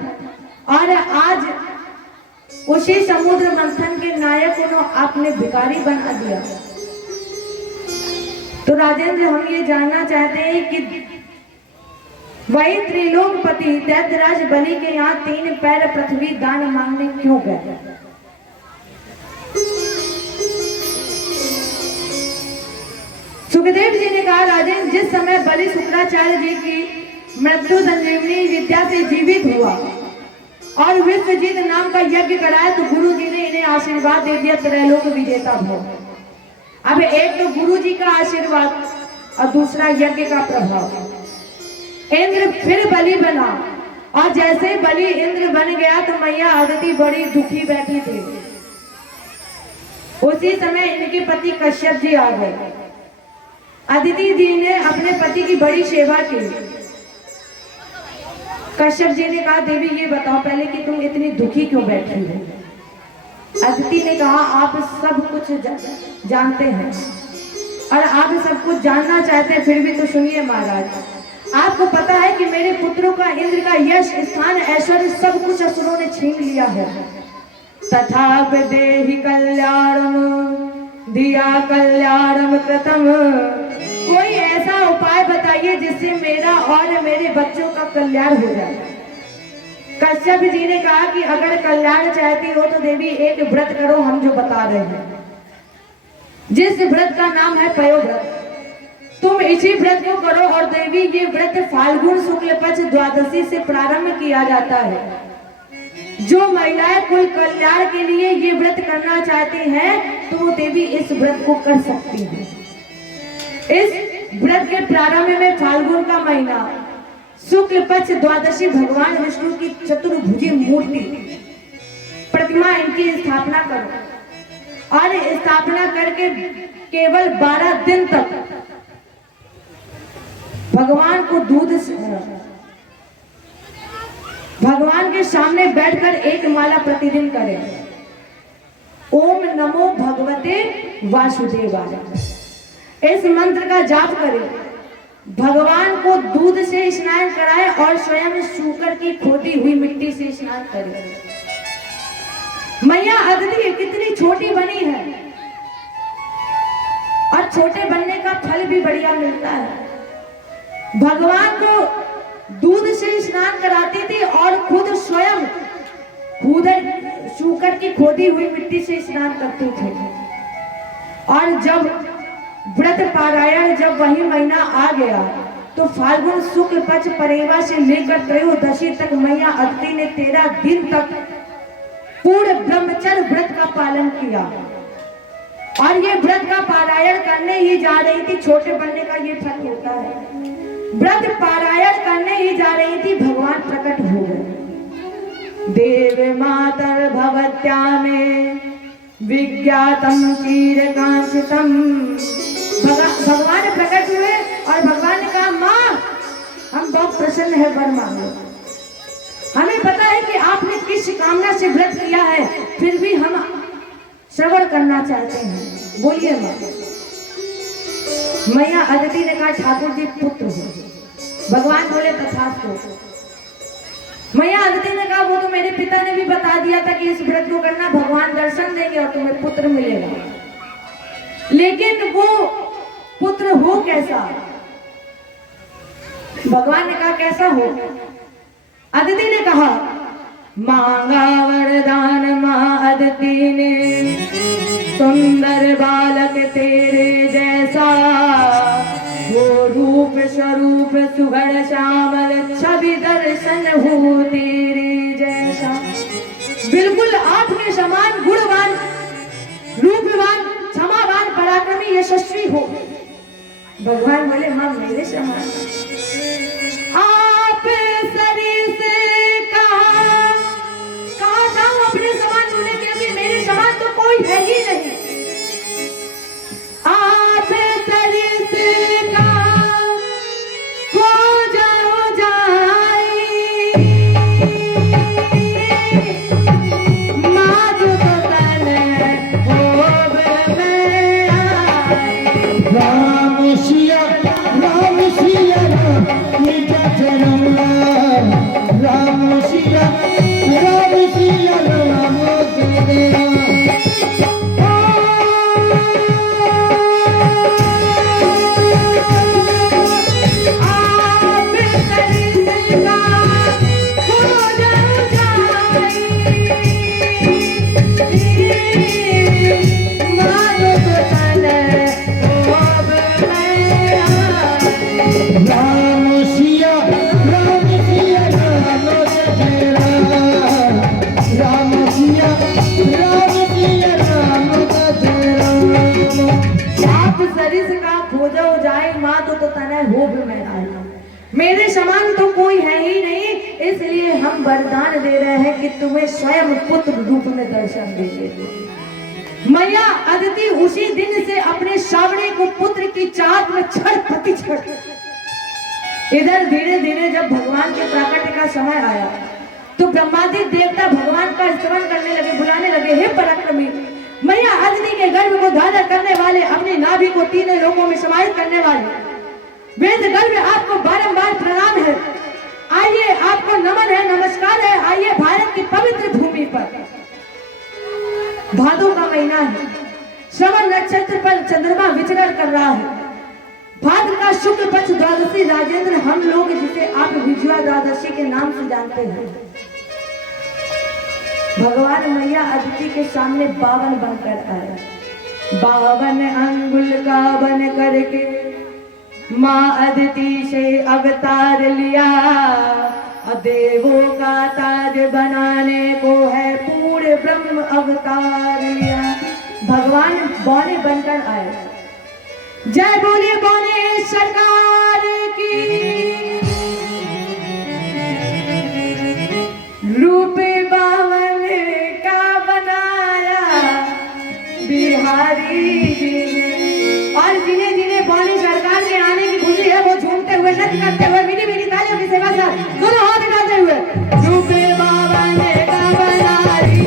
और आज उसी समुद्र मंथन के नायक को आपने भिखारी बना दिया। तो राजेंद्र, हम ये जानना चाहते हैं कि वही त्रिलोकपति दैत्यराज बलि के यहाँ 3 पैर पृथ्वी दान मांगने क्यों गए? सुखदेव जी ने कहा राजेंद्र, जिस समय बलि शुक्राचार्य जी की मृत्यु संजीवनी विद्या से जीवित हुआ और विश्वजीत नाम का यज्ञ कराया, तो गुरु जी ने इन्हें आशीर्वाद दे दिया त्रैलोक विजेता भव। अब एक तो गुरु जी का आशीर्वाद और दूसरा यज्ञ का प्रभाव। इंद्र फिर बलि बना, और जैसे बलि इंद्र बन गया तो मैया अदिति बड़ी दुखी बैठी थी। उसी समय इनके पति कश्यप जी आ गए। अदिति जी ने अपने पति की बड़ी सेवा की। कश्यप जी ने कहा देवी ये बताओ पहले कि तुम इतनी दुखी क्यों बैठी हो? अदिति ने कहा आप सब कुछ जानते हैं और आप सब कुछ जानना चाहते हैं, फिर भी तो सुनिए महाराज। आपको पता है कि मेरे पुत्रों का इंद्र का यश स्थान ऐश्वर्य सब कुछ असुरों ने छीन लिया है। तथापि देहि कल्याणम दिया कल्याणम कृतम। कोई ऐसा उपाय बताइए जिससे मेरा और मेरे बच्चों का कल्याण हो जाए। कश्यप जी ने कहा कि अगर कल्याण चाहती हो तो देवी एक व्रत करो, हम जो बता रहे हैं, जिस व्रत का नाम है पयोव्रत। तुम इसी व्रत को करो। और देवी ये व्रत फाल्गुन शुक्ल पक्ष द्वादशी से प्रारंभ किया जाता है। जो महिलाएं कुल कल्याण के लिए ये व्रत करना चाहती हैं तो वो देवी इस व्रत को कर सकती हैं। इस व्रत के प्रारंभ में फाल्गुन का महीना शुक्ल पक्ष द्वादशी भगवान विष्णु की चतुर्भुजी मूर्ति प्रतिमा इनकी स्थापना करो, और स्थापना करके केवल 12 दिन तक भगवान को दूध भगवान के सामने बैठकर 1 माला प्रतिदिन करें। ओम नमो भगवते वासुदेवाय, इस मंत्र का जाप करें। भगवान को दूध से स्नान कराएं और स्वयं सूकर की खोदी हुई मिट्टी से स्नान करें। मैया अदिति कितनी छोटी बनी है, और छोटे बनने का फल भी बढ़िया मिलता है। भगवान को दूध से स्नान कराती थी और खुद स्वयं सूकर की खोदी हुई मिट्टी से स्नान करते थे। और जब व्रत पारायण जब वही महीना आ गया तो फाल्गुन शुक्ल पक्ष परेवा से लेकर त्रयोदशी तक मैया अदिति ने 13 दिन तक पूर्ण ब्रह्मचर्य व्रत का पालन किया। और ये व्रत का पारायण करने ही जा रही थी, छोटे बनने का ये फल होता है। व्रत पारायण करने ही जा रही थी, भगवान प्रकट हो गए। देव मातर भवत्या में विज्ञातम चीरकांक्षितम। भगवान प्रकट हुए और भगवान ने कहा माँ हम बहुत प्रसन्न है, वर मांगो। हमें पता है कि आपने किस कामना से व्रत किया है, फिर भी हम श्रवण करना चाहते हैं, बोलिए माँ। मैया अदिति ने कहा ठाकुर जी पुत्र हो। भगवान बोले तथास्तु। मैया अदिति ने कहा वो तो मेरे पिता ने भी बता दिया था कि इस व्रत को करना, भगवान दर्शन देंगे और तुम्हें पुत्र मिलेगा। लेकिन वो पुत्र हो कैसा? भगवान ने कहा कैसा हो? अदिति ने कहा मांगा वरदान मां अदिति ने, सुंदर बालक तेरे जैसा, वो रूप स्वरूप सुघड़ श्यामल बिल्कुल आपके समान गुणवान, रूपवान, क्षमावान, पराक्रमी, यशस्वी हो। भगवान बोले हाँ मेरे समान। आप शरीर से कहा जाऊं अपने समान, उन्हें क्योंकि मेरे समान तो कोई है ही नहीं। आप शरीर से कहा खो जाओ जाई, माँ जो तन होब में आई। राम सिया राम सिया राम निजा चरण राम सिया राम तेरा। आप शरीर से कहा खो जाओ जाई, माँ जो तन होब में आई। राम सिया राम तेरा। राम सिया राम तेरा। आप शरीर से कहा खो जाओ जाए, माँ तो तनय होब में आई। मेरे समान तो कोई है ही नहीं, इसलिए हम वरदान दे रहे हैं कि तुम्हें स्वयं पुत्र रूप में दर्शन देंगे। मैया अदिति उसी दिन से अपने सावड़े को पुत्र की चाहत में छटपटी छट। इधर धीरे धीरे जब भगवान के प्राकट्य का समय आया तो ब्रह्मादि देवता भगवान का स्तवन करने लगे, बुलाने लगे, हे पराक्रमी मैया अदिति के गर्भ को धारण करने वाले, अपनी नाभि को तीनों लोकों में समाहित करने वाले, वेद गर्भ आपको बारंबार प्रणाम है। आइए आपको नमन है, नमस्कार है। आइए भारत की पवित्र भूमि पर भादों का महीना है, श्रवण नक्षत्र पर चंद्रमा विचरण कर रहा है। भाद्र का शुक्ल पक्ष द्वादशी राजेंद्र, हम लोग जिसे आप विजया द्वादशी के नाम से जानते हैं। भगवान मैया अदिति के सामने 52 बनकर आए। 52 अंगुल का बन करके माँ अदिति से अवतार लिया। देवों का ताज बनाने को है पूरे ब्रह्म अवतार लिया। भगवान बौने बनकर आए। जय बोले बौने सरकार की। रूप 52 का बनाया बिहारी जी ने। और जिन्हें जिन्हें बौने सरकार के आने की खुशी है वो झूमते हुए, नृत्य करते हुए, मीठी मीठी तालियों की सेवा से दोनों हाथ उठाते हुए रूप 52 का बनारी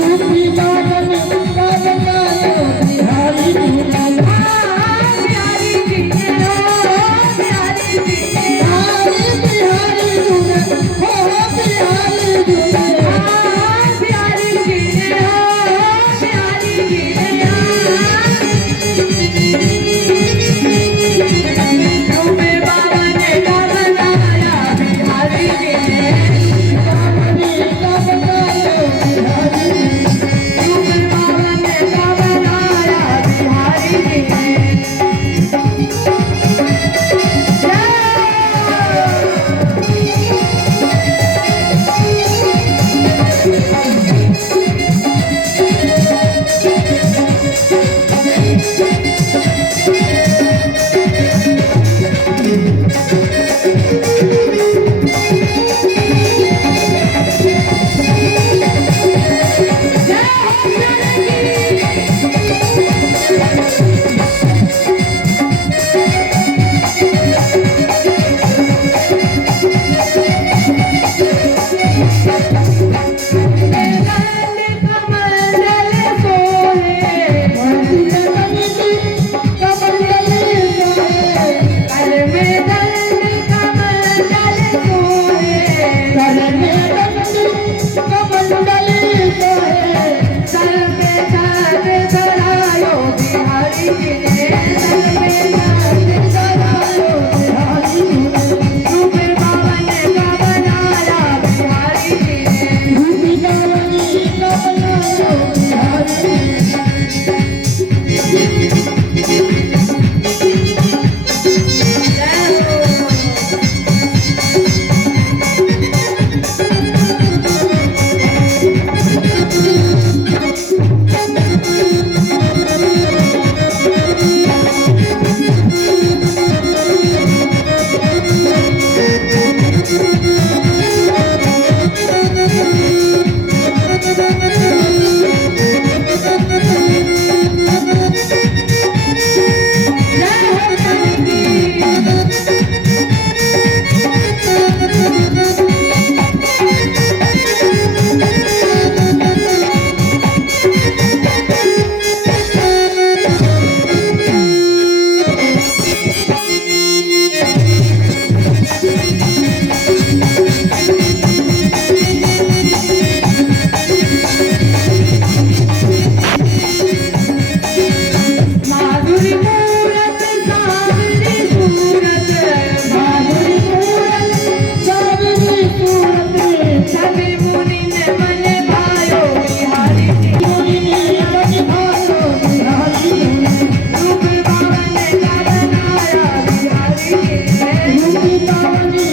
रूपी बादल का बनाया ताज